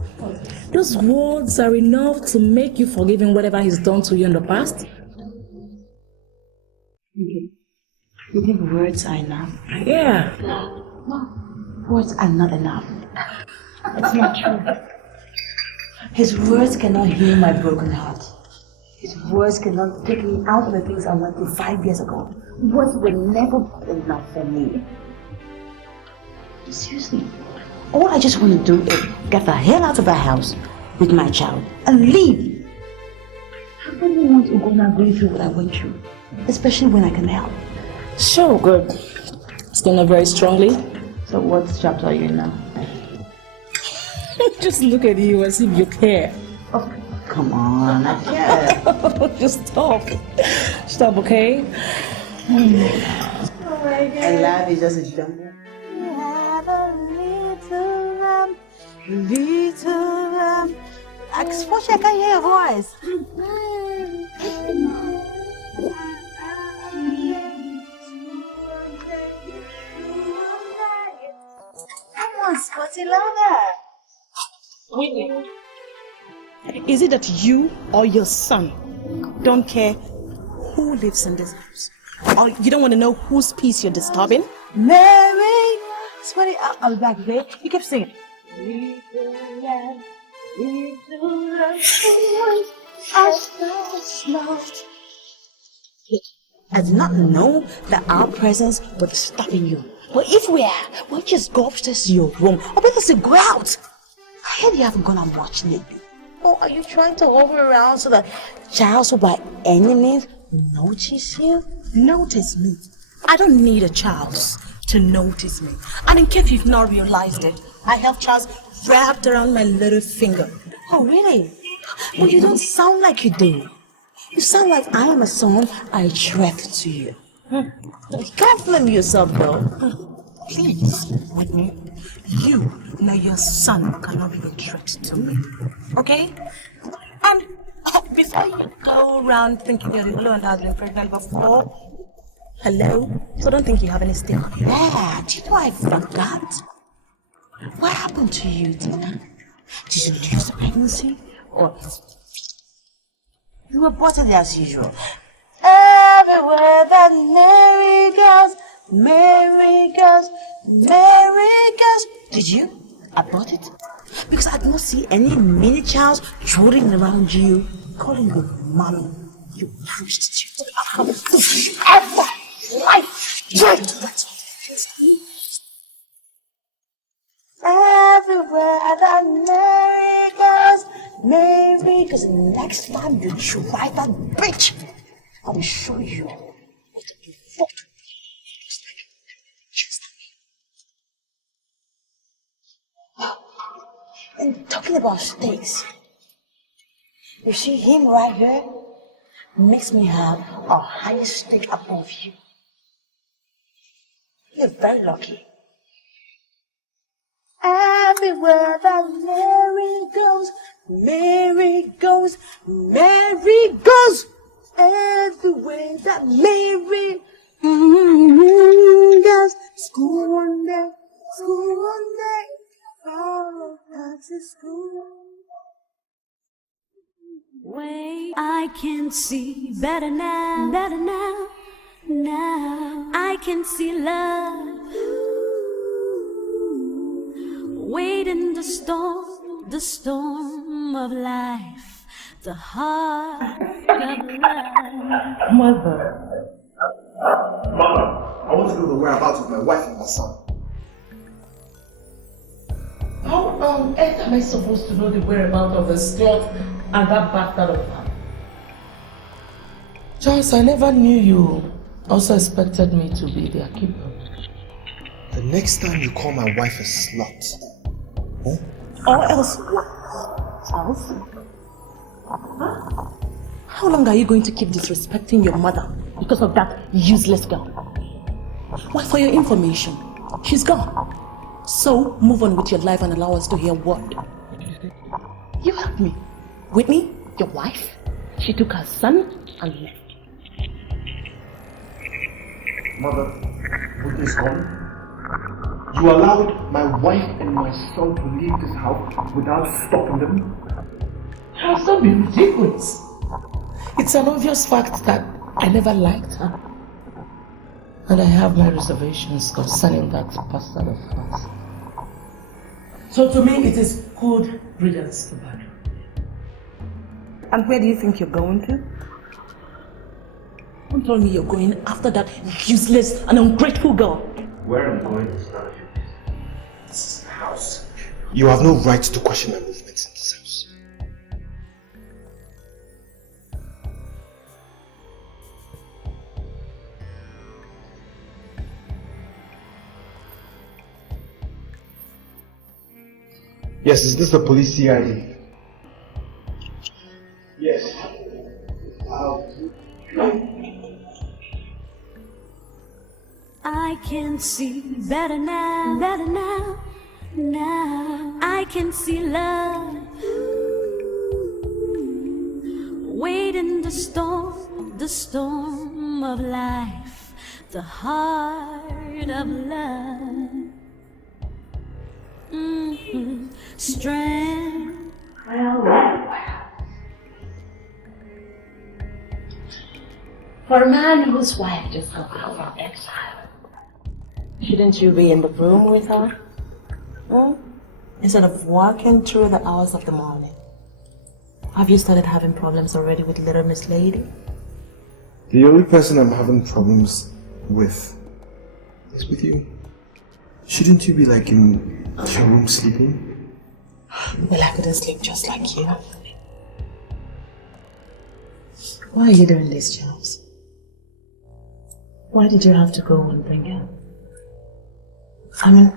Those words are enough to make you forgive him whatever he's done to you in the past. Okay. You think words are enough? Yeah. No, words are not enough. It's not true. His words cannot heal my broken heart. His words cannot take me out of the things I went through 5 years ago. Words were never enough for me. Seriously, all I just want to do is get the hell out of the house with my child and leave. I really want to go now going through what I went through, especially when I can help. Sure, good. Still not very strongly. So what chapter are you in now? Just look at you as if you care. Oh, come on, I care. Just stop. Stop, okay? Oh my God. And life is just a jungle. You have a little lamb. Unfortunately, I can't hear your voice. Come on, Scotty, louder. Whitney, is it that you or your son don't care who lives in this house? Or you don't want to know whose peace you're disturbing? Mary! Scotty, I'll be back, babe. You keep singing. I did not know that our presence would be stopping you. But if we are, we'll just go upstairs to your room. Or better say, go out. I heard you haven't gone and watched lately. Or are you trying to hover around so that Charles will by any means notice you? Notice me? I don't need a Charles to notice me. And in case you've not realized it, I have Charles wrapped around my little finger. Oh, really? Well, you don't sound like you do. You sound like I am a son I treat to you. You can't blame yourself, though. Please, Whitney, you know your son cannot be a threat to me, okay? And before you go around thinking you're the only one that has been pregnant before, hello? So don't think you have any stake on your Yeah, do you know I forgot? What happened to you, Tina? Did you reduce the pregnancy? Or you aborted as usual? Everywhere that Mary goes, Mary goes, Mary goes. Did you abort it? Because I do not see any mini child trotting around you, calling you mommy. You prostitute. Ever life. That's what it is. Everywhere that Mary goes, Mary goes. Next time you try that bitch, I will show you what you fought. And talking about stakes, you see him right here makes me have a higher stake above you. You're very lucky. Everywhere that Mary goes, Mary goes, Mary goes. Everywhere that Mary goes. School one day, school one day. Oh, that's a school. Wait, I can see better now, now I can see love. Wait in the storm of life, the heart of love. Mother. Mother, I want to know the whereabouts of my wife and my son. How on earth am I supposed to know the whereabouts of the slut and that bastard of her? Charles, I never knew you also expected me to be their keeper. The next time you call my wife a slut, Or else what? Charles? How long are you going to keep disrespecting your mother because of that useless girl? Well, for your information, she's gone. So, move on with your life and allow us to hear what. You heard me. Whitney, your wife, she took her son and left. Mother, Whitney's gone. You allowed my wife and my son to leave this house without stopping them? Charles, don't be ridiculous. It's an obvious fact that I never liked her. And I have my reservations concerning that bastard of hers. So to me, it is good riddance to bad. And where do you think you're going to? Don't tell me you're going after that useless and ungrateful girl. Where I'm going is none of your business. This is the house. You have no right to question my movements in this house. Yes, is this the police CID? Yes. I can see better now, now I can see love. Wait in the storm of life, the heart of love. Strength. Well. For a man whose wife just got out from exile, shouldn't you be in the room with her? Instead of walking through the hours of the morning. Have you started having problems already with little Miss Lady? The only person I'm having problems with is with you. Shouldn't you be like in your room sleeping? Well, I couldn't sleep just like you. Why are you doing this, Charles? Why did you have to go and bring her? I mean,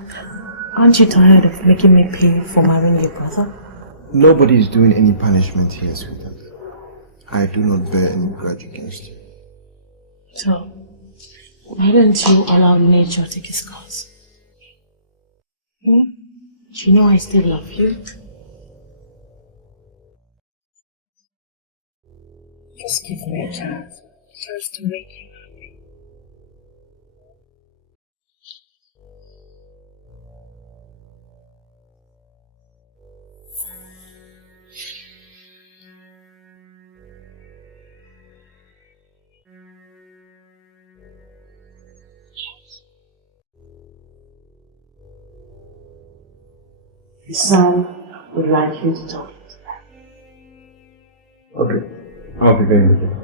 aren't you tired of making me pay for marrying your brother? Nobody is doing any punishment here, sweetheart. I do not bear any grudge against you. So, why don't you allow nature to take its course? You know I still love you. Just give me a chance. Just to make you happy. His son would like you to talk to them. Okay. I'll be going with you.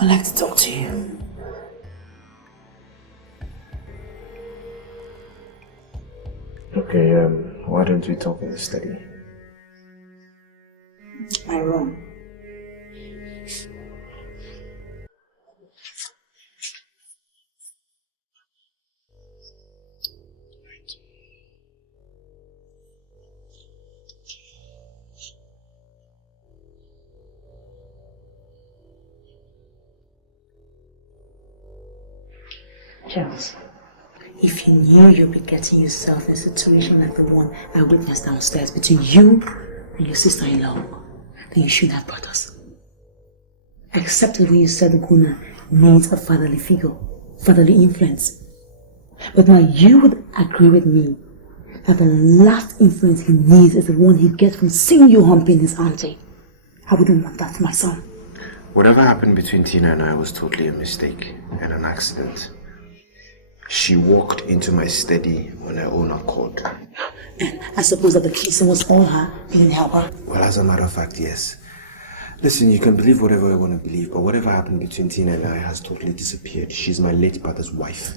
I'd like to talk to you. Okay, why don't we talk in the study? My room. Charles, if you knew you'd be getting yourself in a situation like the one I witnessed downstairs between you and your sister-in-law, then you should have brought us. Except when you said Guna needs a fatherly figure, fatherly influence. But now you would agree with me that the last influence he needs is the one he gets from seeing you humping his auntie. I wouldn't want that for my son. Whatever happened between Tina and I was totally a mistake and an accident. She walked into my study on her own accord. And I suppose that the kissing was all her, didn't help her. Well, as a matter of fact, yes. Listen, you can believe whatever you want to believe, but whatever happened between Tina and I has totally disappeared. She's my late brother's wife.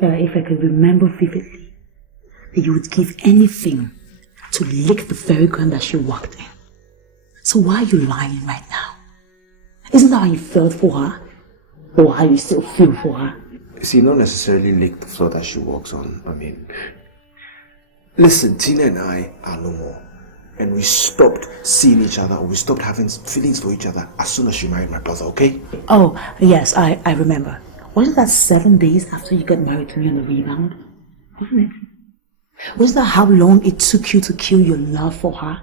If I could remember vividly that you would give anything to lick the very ground that she walked in. So why are you lying right now? Isn't that how you felt for her? Or how you still feel for her? See, not necessarily lick the floor that she walks on. I mean, listen, Tina and I are no more. And we stopped seeing each other, or we stopped having feelings for each other as soon as she married my brother, okay? Oh, yes, I remember. Wasn't that 7 days after you got married to me on the rebound? Wasn't it? Wasn't that how long it took you to kill your love for her?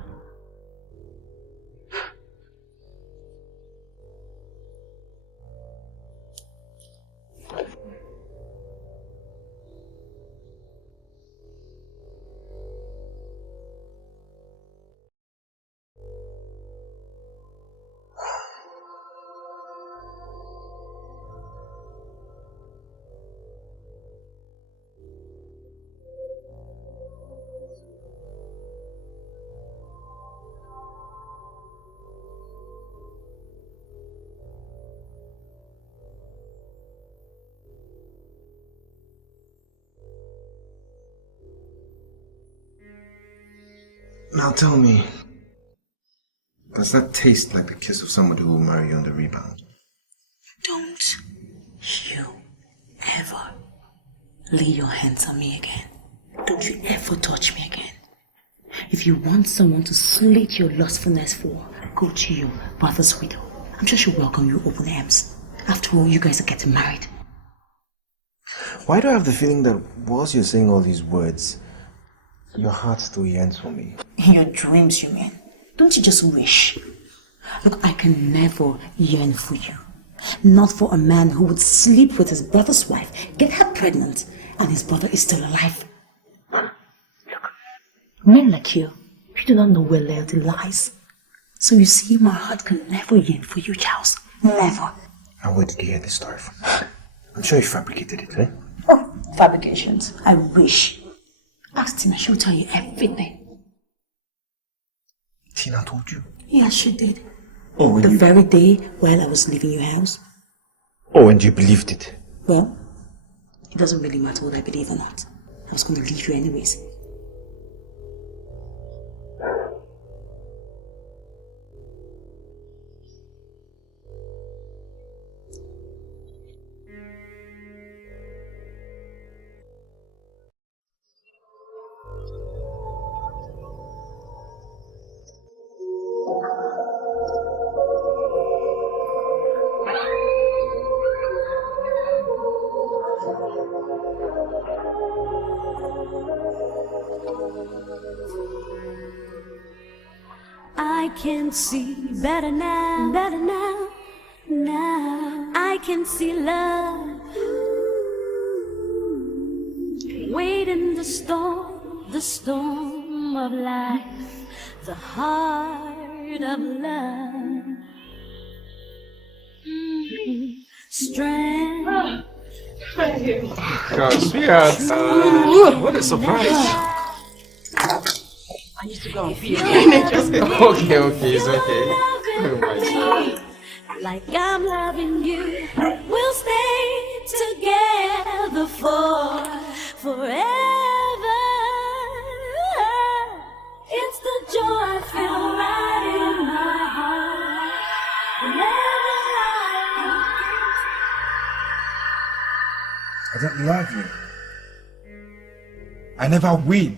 Now tell me, does that taste like the kiss of somebody who will marry you on the rebound? Don't you ever lay your hands on me again. Don't you ever touch me again. If you want someone to slate your lustfulness for, go to your brother's widow. I'm sure she'll welcome you open arms. After all, you guys are getting married. Why do I have the feeling that whilst you're saying all these words, your heart still yearns for me? In your dreams, you mean? Don't you just wish? Look, I can never yearn for you. Not for a man who would sleep with his brother's wife, get her pregnant, and his brother is still alive. Look, men like you do not know where loyalty lies. So you see, my heart can never yearn for you, Charles. Never. And where did you hear this story from? I'm sure you fabricated it, eh? Oh, fabrications. I wish. Ask Tina, she'll tell you everything. Tina told you? Yeah, she did. Oh, the very day while I was leaving your house. Oh, and you believed it? Well, it doesn't really matter what I believe or not. I was going to leave you anyways. I can see better now, now I can see love. Wait in the storm of life, the heart of love. Strength. God, sweetheart. What a surprise. I need to go and feel Okay, it's okay. Oh my God. Like I'm loving you, we'll stay together forever. It's the joy I feel right in my heart. Whenever I don't love you. I never will.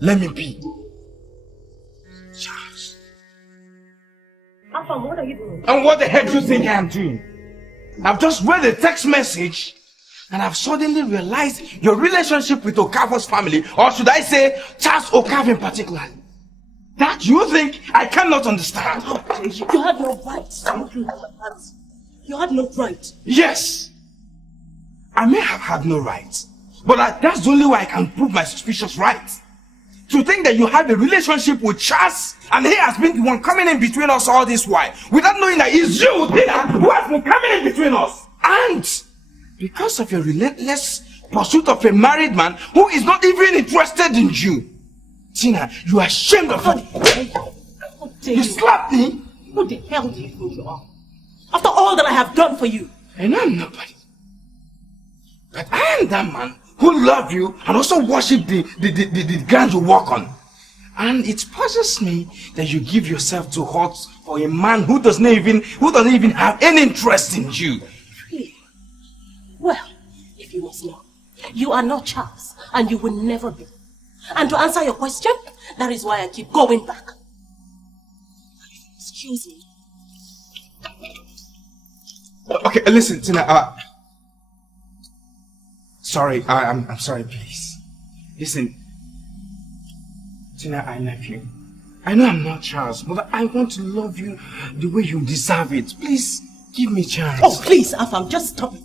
Let me be. Charles. Afam, what are you doing? And what the heck do you think I'm doing? I've just read a text message and I've suddenly realized your relationship with Okafor's family, or should I say, Charles Okafor in particular. That you think I cannot understand. You had no right to do that. You had no right. Yes. I may have had no right, but that's the only way I can prove my suspicions right. To think that you have a relationship with Charles and he has been the one coming in between us all this while, without knowing that it's you, Tina, who has been coming in between us. And because of your relentless pursuit of a married man who is not even interested in you, Tina, you are ashamed of it. You slapped me. Who the hell do you think you are? After all that I have done for you. And I'm nobody. But I am that man who love you and also worship the ground you walk on. And it puzzles me that you give yourself to hurt for a man who doesn't even have any interest in you. Really? Well, if you must know, you are not Charles, and you will never be. And to answer your question, that is why I keep going back. Excuse me. Okay, listen, Tina. Sorry, I'm sorry, please. Listen, Tina, I love you. I know I'm not Charles, but I want to love you the way you deserve it. Please, give me a chance. Oh, please, Afam, just stop it.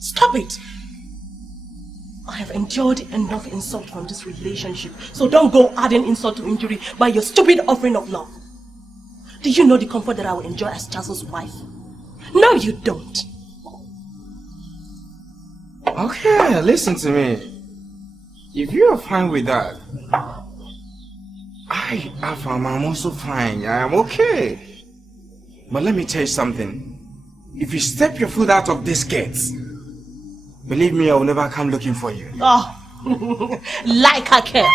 Stop it. I have endured enough insult from this relationship, so don't go adding insult to injury by your stupid offering of love. Do you know the comfort that I will enjoy as Charles' wife? No, you don't. Okay, listen to me. If you're fine with that, I'm also fine. I am okay. But let me tell you something. If you step your foot out of this gate, believe me, I will never come looking for you. Oh, like I care.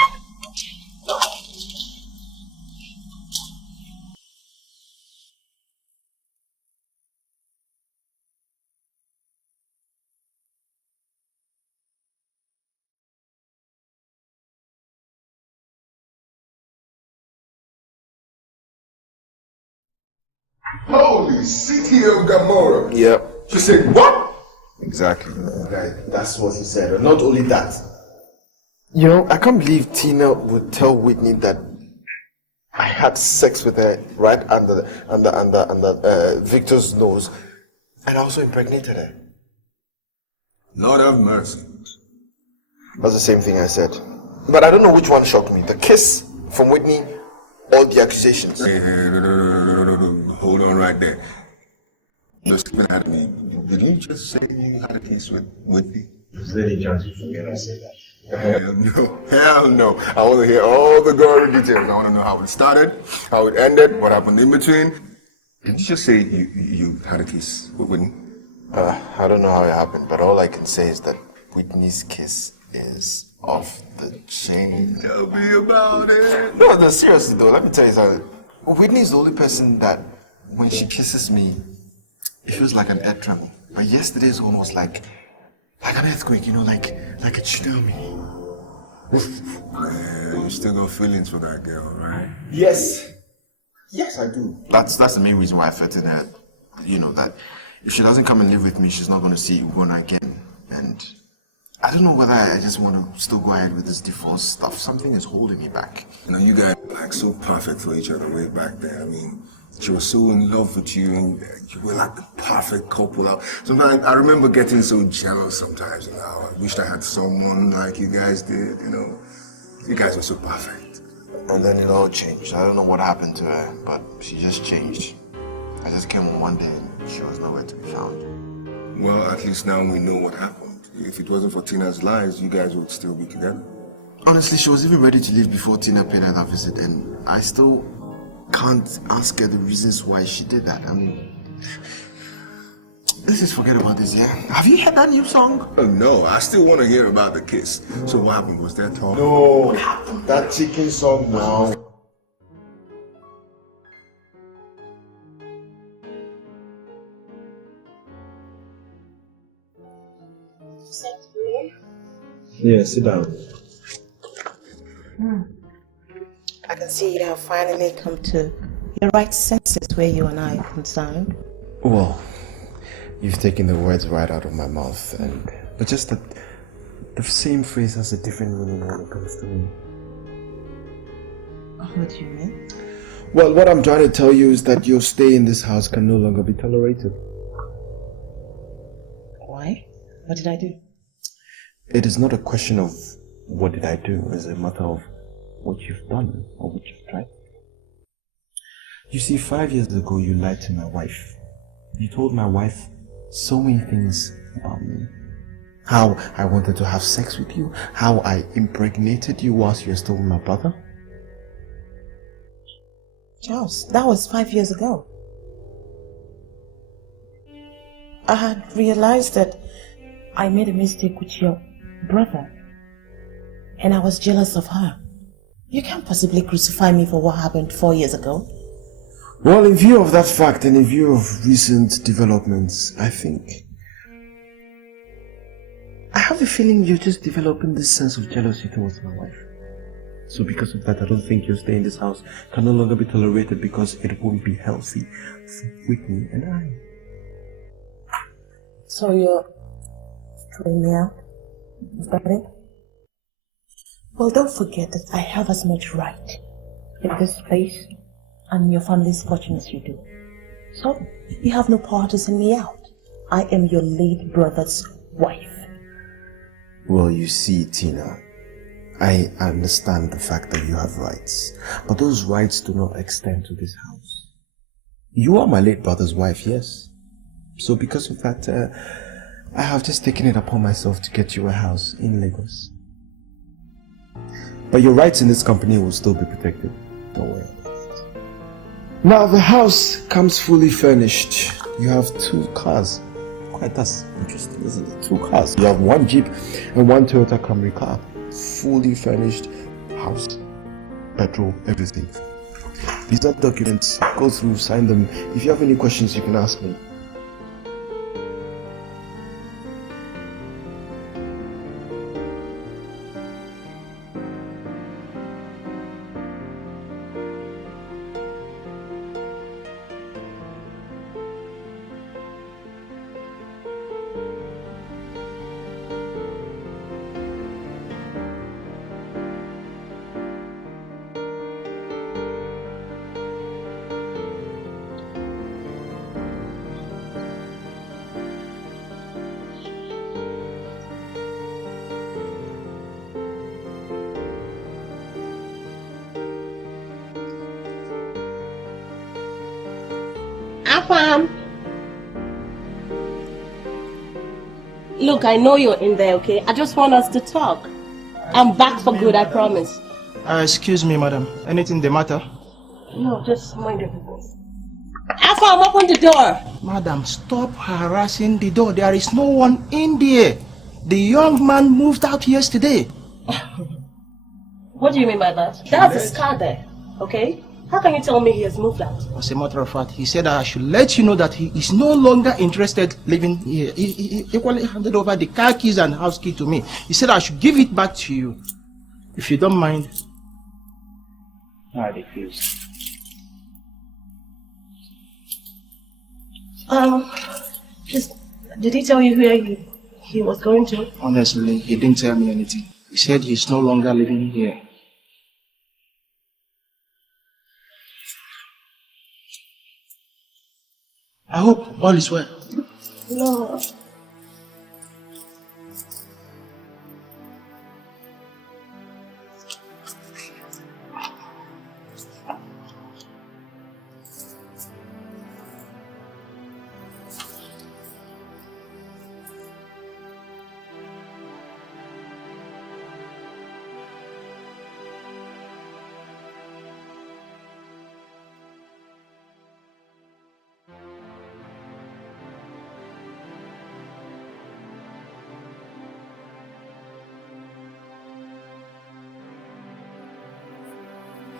Holy city of Gomorrah. Yep. She said, what? Exactly. That's what he said. And not only that. You know, I can't believe Tina would tell Whitney that I had sex with her right under Victor's nose, and I also impregnated her. Lord have mercy. That's the same thing I said. But I don't know which one shocked me, the kiss from Whitney or the accusations. Hey, no. Hold on right there. You're screaming at me. Did you just say you had a case with Whitney? Is there any chance you forget I said that? Hell no. I want to hear all the gory details. I want to know how it started, how it ended, what happened in between. Did you just say you had a kiss with Whitney? I don't know how it happened, but all I can say is that Whitney's kiss is off the chain. Tell me about it. No, seriously though, let me tell you something. Whitney is the only person that, when she kisses me, it feels like an earth tremble. But yesterday's one was like an earthquake, you know, like a tsunami. Man, you still got feelings for that girl, right? Yes, I do. That's the main reason why I felt in her, you know, that if she doesn't come and live with me, she's not going to see Ugona again. And I don't know whether I just want to still go ahead with this divorce stuff. Something is holding me back. You know, you guys were like so perfect for each other way back there. I mean, she was so in love with you, and you were like the perfect couple. Sometimes I remember getting so jealous sometimes, you know. I wished I had someone like you guys did, you know. You guys were so perfect. And then it all changed. I don't know what happened to her, but she just changed. I just came home one day and she was nowhere to be found. Well, at least now we know what happened. If it wasn't for Tina's lies, you guys would still be together. Honestly, she was even ready to leave before Tina paid her that visit, and I still can't ask her the reasons why she did that. I mean, let's just forget about this, yeah? Have you heard that new song? Oh, no, I still want to hear about the kiss. So what happened? Was there talk? No, that chicken song now. Yeah, sit down. I can see you have finally come to your right senses where you and I are concerned. Well, you've taken the words right out of my mouth, but just that the same phrase has a different meaning when it comes to me. What do you mean? Well, what I'm trying to tell you is that your stay in this house can no longer be tolerated. Why? What did I do? It is not a question of what did I do, it's a matter of what you've done or what you've tried. You see, 5 years ago you lied to my wife. You told my wife so many things about me. How I wanted to have sex with you, how I impregnated you whilst you were still with my brother. Charles, that was 5 years ago. I had realized that I made a mistake with your brother, and I was jealous of her. You can't possibly crucify me for what happened 4 years ago. Well, in view of that fact and in view of recent developments, I have a feeling you're just developing this sense of jealousy towards my wife. So because of that, I don't think your stay in this house can no longer be tolerated because it won't be healthy for Whitney and I. So you're throwing me out? Is that it? Well, don't forget that I have as much right in this place and in your family's fortune as you do. So, you have no power to send me out. I am your late brother's wife. Well, you see, Tina, I understand the fact that you have rights, but those rights do not extend to this house. You are my late brother's wife, yes. So because of that, I have just taken it upon myself to get you a house in Lagos. But your rights in this company will still be protected. Don't worry about it. Now the house comes fully furnished. You have 2 cars. Quite that's interesting, isn't it? 2 cars. You have 1 Jeep and 1 Toyota Camry car. Fully furnished house, petrol, everything. These are documents. Go through, sign them. If you have any questions, you can ask me. Look, I know you're in there, okay? I just want us to talk. I'm back for good, I promise. Excuse me, madam. Anything the matter? No, just mind your business. Afam, open the door! Madam, stop harassing the door. There is no one in there. The young man moved out yesterday. What do you mean by that? That's his car there, okay? How can you tell me he has moved out? As a matter of fact, he said I should let you know that he is no longer interested living here. He equally handed over the car keys and house key to me. He said I should give it back to you. If you don't mind. I refuse. Just, did he tell you where he was going to? Honestly, he didn't tell me anything. He said he's no longer living here. I hope all is well. No.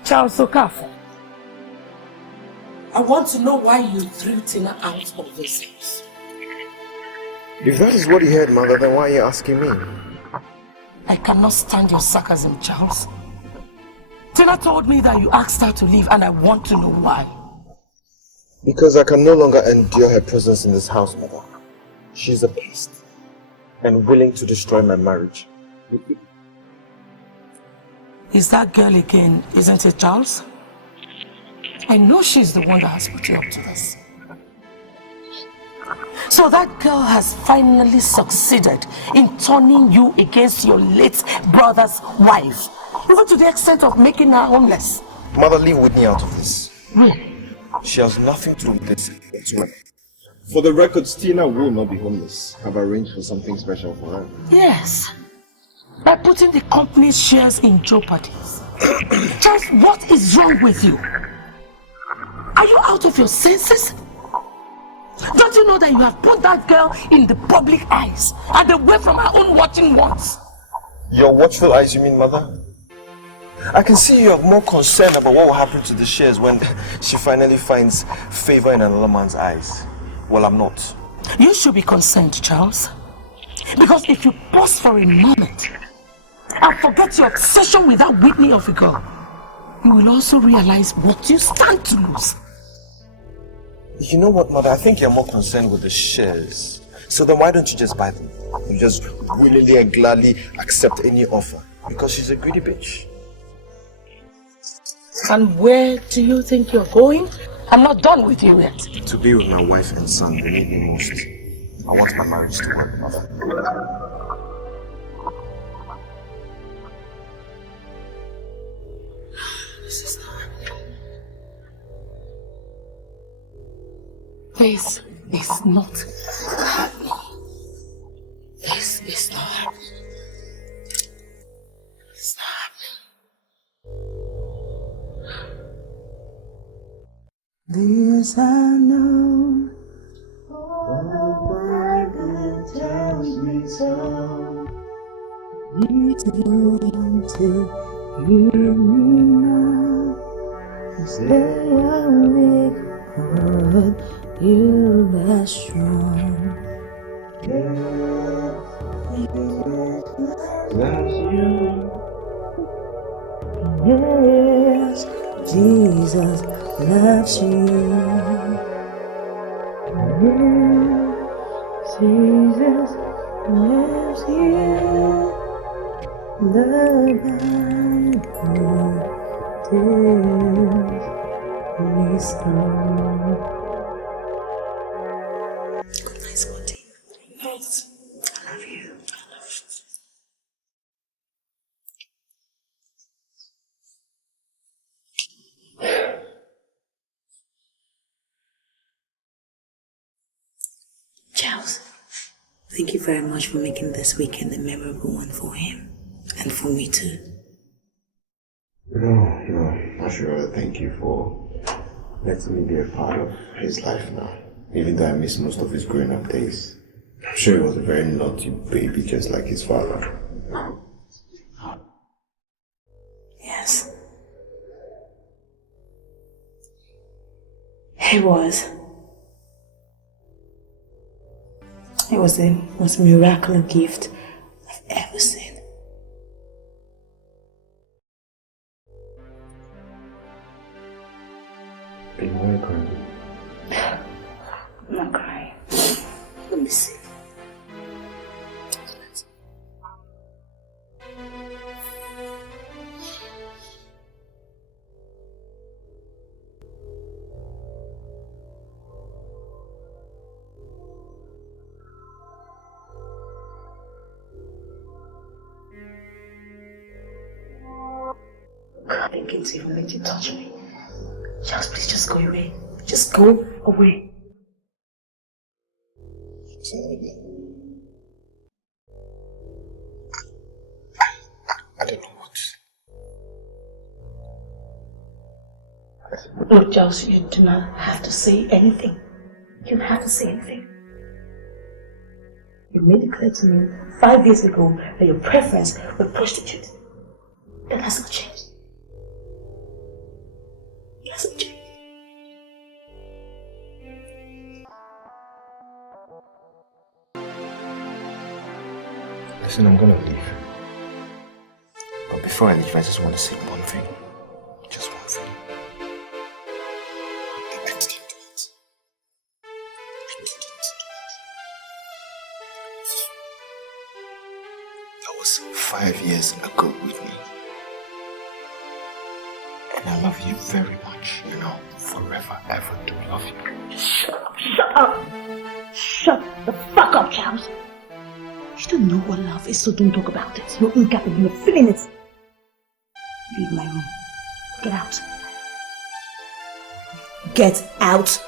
Charles Okafor, I want to know why you threw Tina out of this house. If that is what you heard, Mother, then why are you asking me? I cannot stand your sarcasm, Charles. Tina told me that you asked her to leave and I want to know why. Because I can no longer endure her presence in this house, Mother. She's a beast and willing to destroy my marriage. Is that girl again, isn't it, Charles? I know she's the one that has put you up to this. So that girl has finally succeeded in turning you against your late brother's wife, even to the extent of making her homeless. Mother, leave Whitney out of this. She has nothing to do with this whatsoever. For the record, Tina will not be homeless. I've arranged for something special for her. Yes. By putting the company's shares in jeopardy. Charles, what is wrong with you? Are you out of your senses? Don't you know that you have put that girl in the public eyes and away from her own watching ones? Your watchful eyes, you mean, Mother? I can see you are more concerned about what will happen to the shares when she finally finds favor in another man's eyes. Well, I'm not. You should be concerned, Charles. Because if you pause for a moment and forget your obsession with that Whitney of a girl, you will also realize what you stand to lose. You know what, Mother? I think you're more concerned with the shares. So then why don't you just buy them? You just willingly and gladly accept any offer. Because she's a greedy bitch. And where do you think you're going? I'm not done with you yet. To be with my wife and son, they need me most. I want my marriage to work, Mother. This is not happening. This is not happening. This is not happening. It's not happening. This I know, all the Bible tells me so. You want to hear me now. Stay awake, but you are strong. Yes, Jesus loves you. Yes, Jesus loves you. The Bible tells me so. Good night, Scotty. Good night. I love you. I love you. Charles, thank you very much for making this weekend a memorable one for him. And for me too. No, I should rather thank you for letting me be a part of his life now. Even though I missed most of his growing up days. I'm sure he was a very naughty baby just like his father. Yes. He was. It was the most miraculous gift I've ever seen. Are you really crying? I'm not crying. Let me see. begin to even let you touch me. Charles, please just go away. Just go away. I don't know what. Look, Charles, you do not have to say anything. You don't have to say anything. You made it clear to me 5 years ago that your preference was prostitute. That hasn't changed. It hasn't changed. Listen, I'm gonna leave. But before I leave, I just want to say one thing. Just one thing. The end came to it. That was 5 years ago, Whitney. And I love you very much, you know, forever, ever do love you. Shut up! Shut up! Shut the fuck up, Charles! You don't know what love is, so don't talk about it. You're incapable of feeling it. Leave my room. Get out. Get out!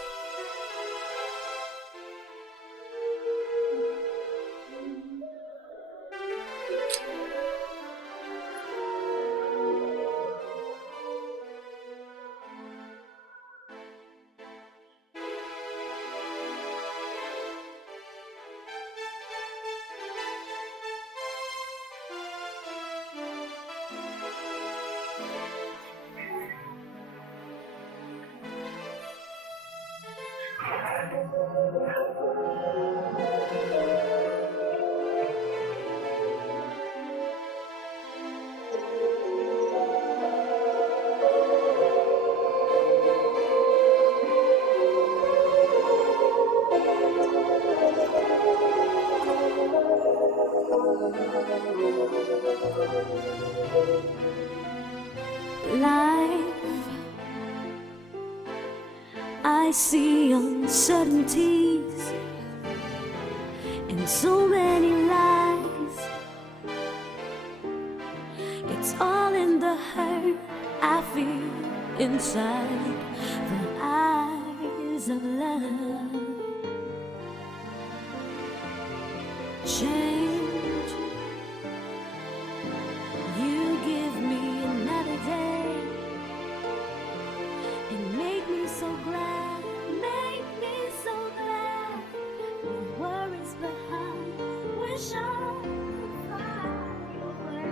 Life, I see uncertainties and so many lies. It's all in the hurt I feel inside the eyes of love. Change, you give me another day and make me so glad, make me so glad. No worries behind, wish I could fly away.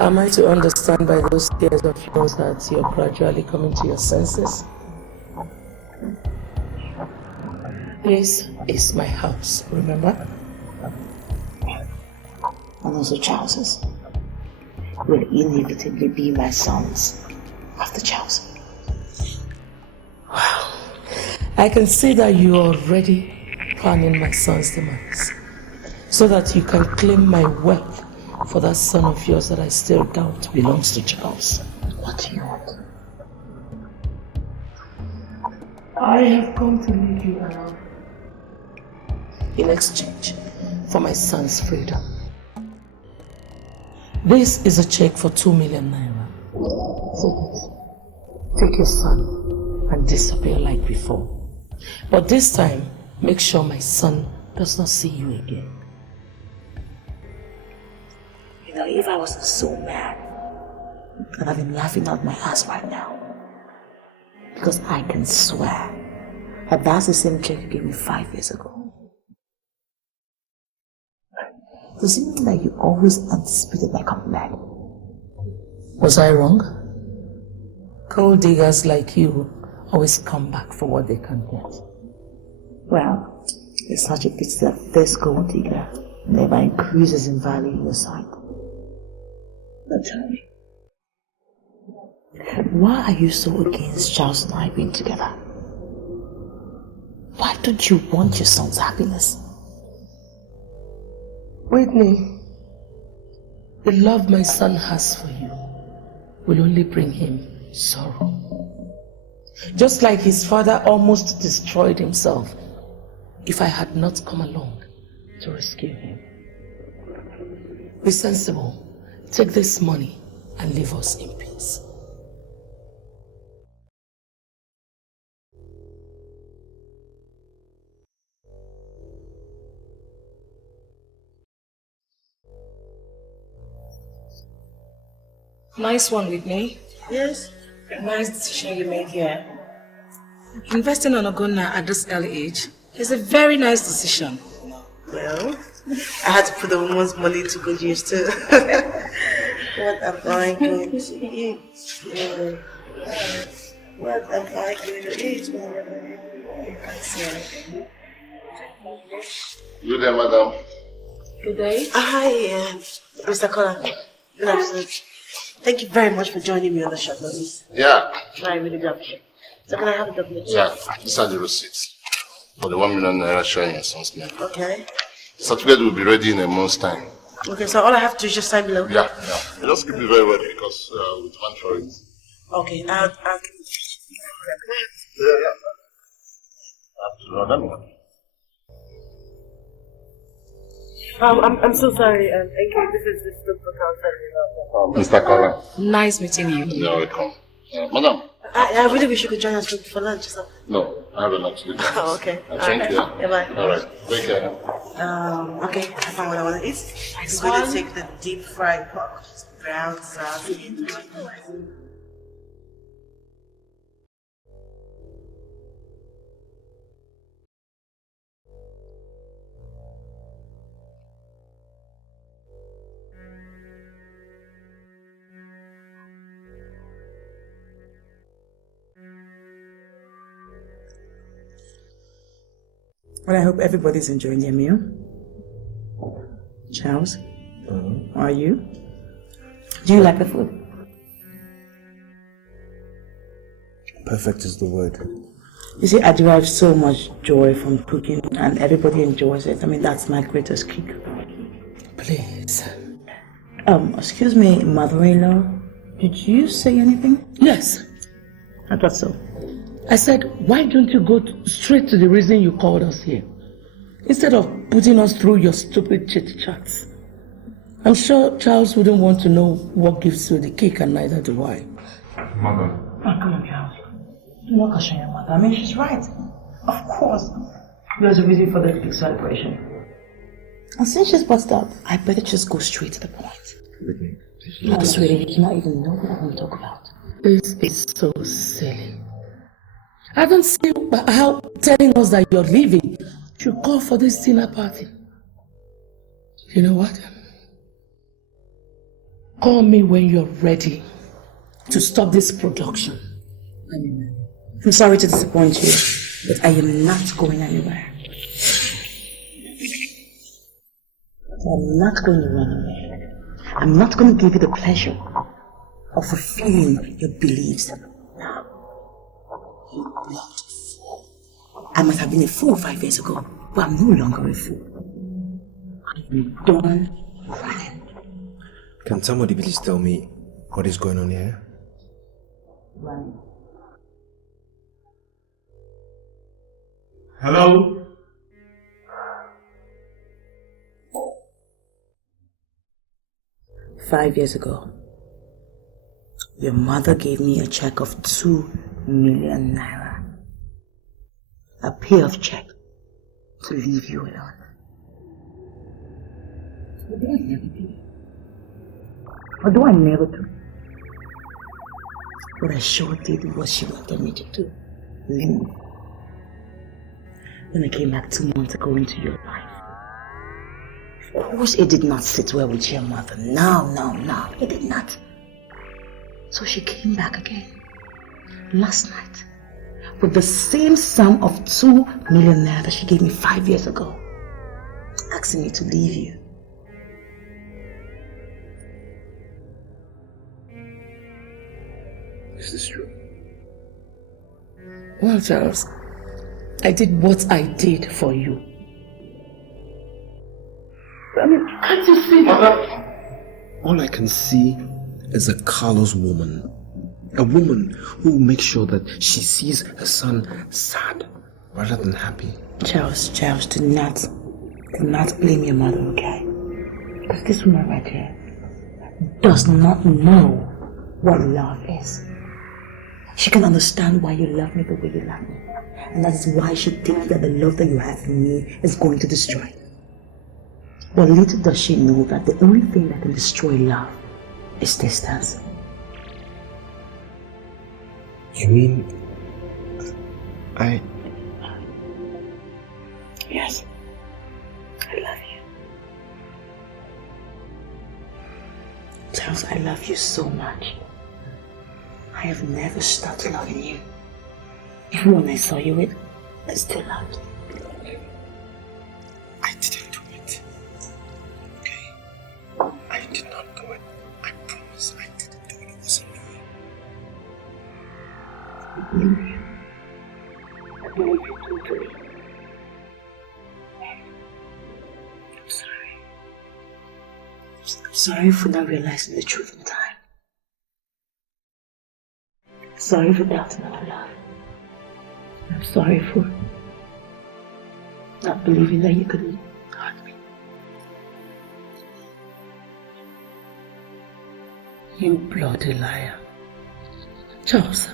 Am I to understand by those tears of yours that you're gradually coming to your senses? This is my house, remember? And those trousers will inevitably be my sons after Charles. Wow. I can see that you are already planning my son's demise so that you can claim my wealth for that son of yours that I still doubt belongs to Charles. What do you want? I have come to leave you alone in exchange for my son's freedom. This is a check for 2 million naira. Take your son and disappear like before. But this time, make sure my son does not see you again. You know, if I wasn't so mad, I'd have been laughing out my ass right now. Because I can swear that that's the same check you gave me 5 years ago. Does it mean that you always anticipated my comeback? Was I wrong? Gold diggers like you always come back for what they can get. Well, it's such a pity that this gold digger never increases in value in your sight. Now tell me, why are you so against Charles and I being together? Why don't you want your son's happiness? Whitney, the love my son has for you will only bring him sorrow. Just like his father almost destroyed himself if I had not come along to rescue him. Be sensible. Take this money and leave us in peace. Nice one, Whitney. Yes. Nice decision you made here. Investing on Ogonna at this early age is a very nice decision. Well, I had to put the woman's money to good use too. What am I going to eat? What am I going to eat? Good day, madam. Good day. Hi, Mr. Collar. Good afternoon. Thank you very much for joining me on the short notice. Yeah. I really do appreciate it. So can I have a document? Yeah, these are the receipts for the 1 million naira showing your son's name. Okay. The certificate will be ready in a month's time. Okay, so all I have to do is just sign below? Yeah. You just keep it very well because we demand for it. Okay, I'll give it. Yeah. Absolutely. I'm so sorry. Thank you. This is the Mr. Collar. Nice meeting you. You're welcome. Madam. I really wish you could join us for lunch or something. No, I have a lot to do. Oh, okay. Thank you. Yeah, bye. Alright, take care. Okay, I found what I want to eat. I'm going to take the deep fried pork, brown sauce. Well, I hope everybody's enjoying their meal. Charles, are you? Do you like the food? Perfect is the word. You see, I derive so much joy from cooking and everybody enjoys it. I mean, that's my greatest kick. Please. Excuse me, mother-in-law. Did you say anything? Yes. I thought so. I said, why don't you go straight to the reason you called us here? Instead of putting us through your stupid chit-chats. I'm sure Charles wouldn't want to know what gives you the kick, and neither do I. Mother. Oh, come on, Charles. Don't not question your mother. I mean, she's right. Of course. There's a reason for the big celebration. And since she's busted up, I better just go straight to the point. Whitney. Look, sweetie, you do not even know what I want to talk about. This is so silly. I don't see how telling us that you're leaving should call for this dinner party. You know what? Call me when you're ready to stop this production. I'm sorry to disappoint you, but I am not going anywhere. I'm not going to run away. I'm not going to give you the pleasure of fulfilling your beliefs. No. You bloody fool. I must have been a fool 5 years ago, but I'm no longer a fool. I'm done running. Can somebody please tell me what is going on here? Running. Hello? Five years ago, your mother gave me a check of 2 million naira. A payoff check to leave you alone. What do I never do? Or do I never do? What I sure did was what she wanted me to do. Leave. When I came back 2 months ago into your life, of course it did not sit well with your mother. No, it did not. So she came back again, last night, with the same sum of 2 million naira that she gave me 5 years ago, asking me to leave you. Is this true? Well, Charles, I did what I did for you. I mean, can't you see that? All I can see is a callous woman. A woman who will make sure that she sees her son sad rather than happy. Charles, do not blame your mother, okay? Because this woman right here does not know what love is. She can understand why you love me the way you love me. And that is why she thinks that the love that you have for me is going to destroy you. But little does she know that the only thing that can destroy love is distance. You mean... Yes. I love you. Charles, I love you so much. I have never stopped loving you. Even when I saw you with, I still loved you. I didn't do it. Okay? I did not do it. I promise I didn't do it. It wasn't me. I believe you. I believe you totally. I'm sorry. I'm sorry for not realizing the truth in time. Sorry for doubting our love. I'm sorry for not believing that you could hurt me. You bloody liar. Charles,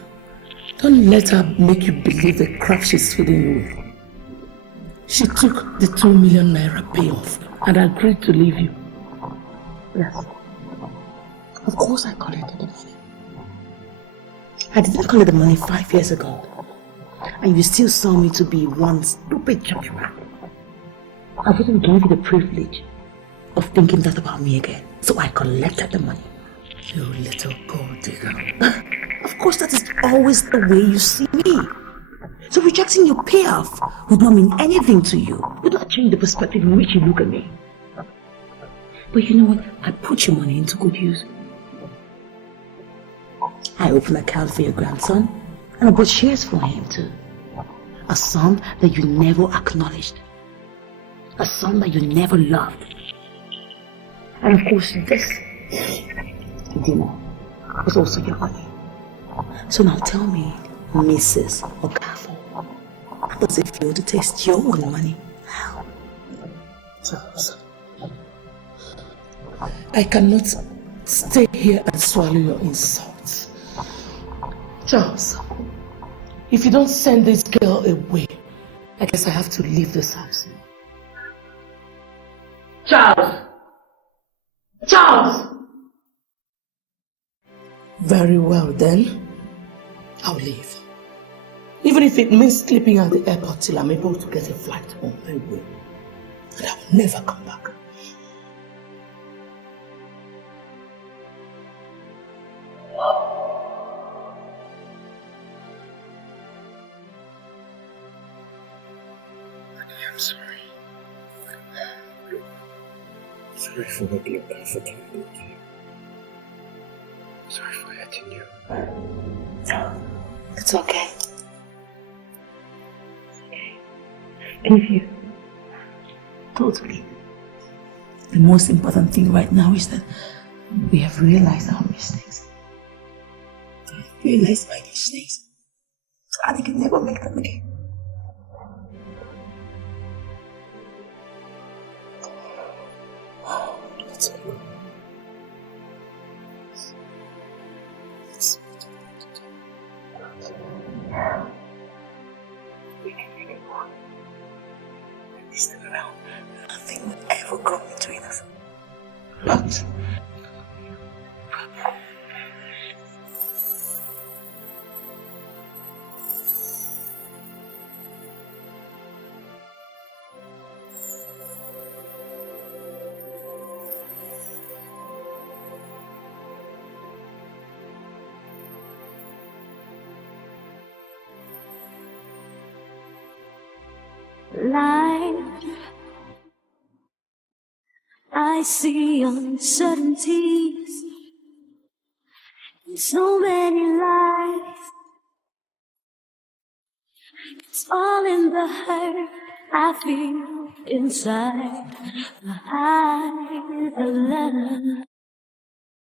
don't let her make you believe the crap she's feeding you with. She took the 2 million naira payoff and agreed to leave you. Yes. Of course I collected the money. I did not collect the money 5 years ago. And you still saw me to be one stupid church rat. I wouldn't give you the privilege of thinking that about me again. So I collected the money. You little gold digger. Of course that is always the way you see me. So rejecting your payoff would not mean anything to you. It would not change the perspective in which you look at me. But you know what? I put your money into good use. I opened an account for your grandson, and I bought shares for him too. A son that you never acknowledged. A son that you never loved. And of course this dinner was also your money. So now tell me, Mrs. Okafor, how does it feel to taste your own money? Charles, I cannot stay here and swallow your insults. Charles, if you don't send this girl away, I guess I have to leave this house. Charles! Charles! Very well then, I'll leave. Even if it means sleeping at the airport till I'm able to get a flight home, I will. And I will never come back. I'm sorry. Sorry for not being comfortable with you. Sorry for hurting you. No, it's okay. It's okay. I forgive you. Totally. The most important thing right now is that we have realized our mistakes. Realized my mistakes. And I can never make them again. Let's go. We can make it work. This time around, nothing will ever come between us. But life, I see uncertainties in so many lives. It's all in the hurt I feel inside. The high, the letter.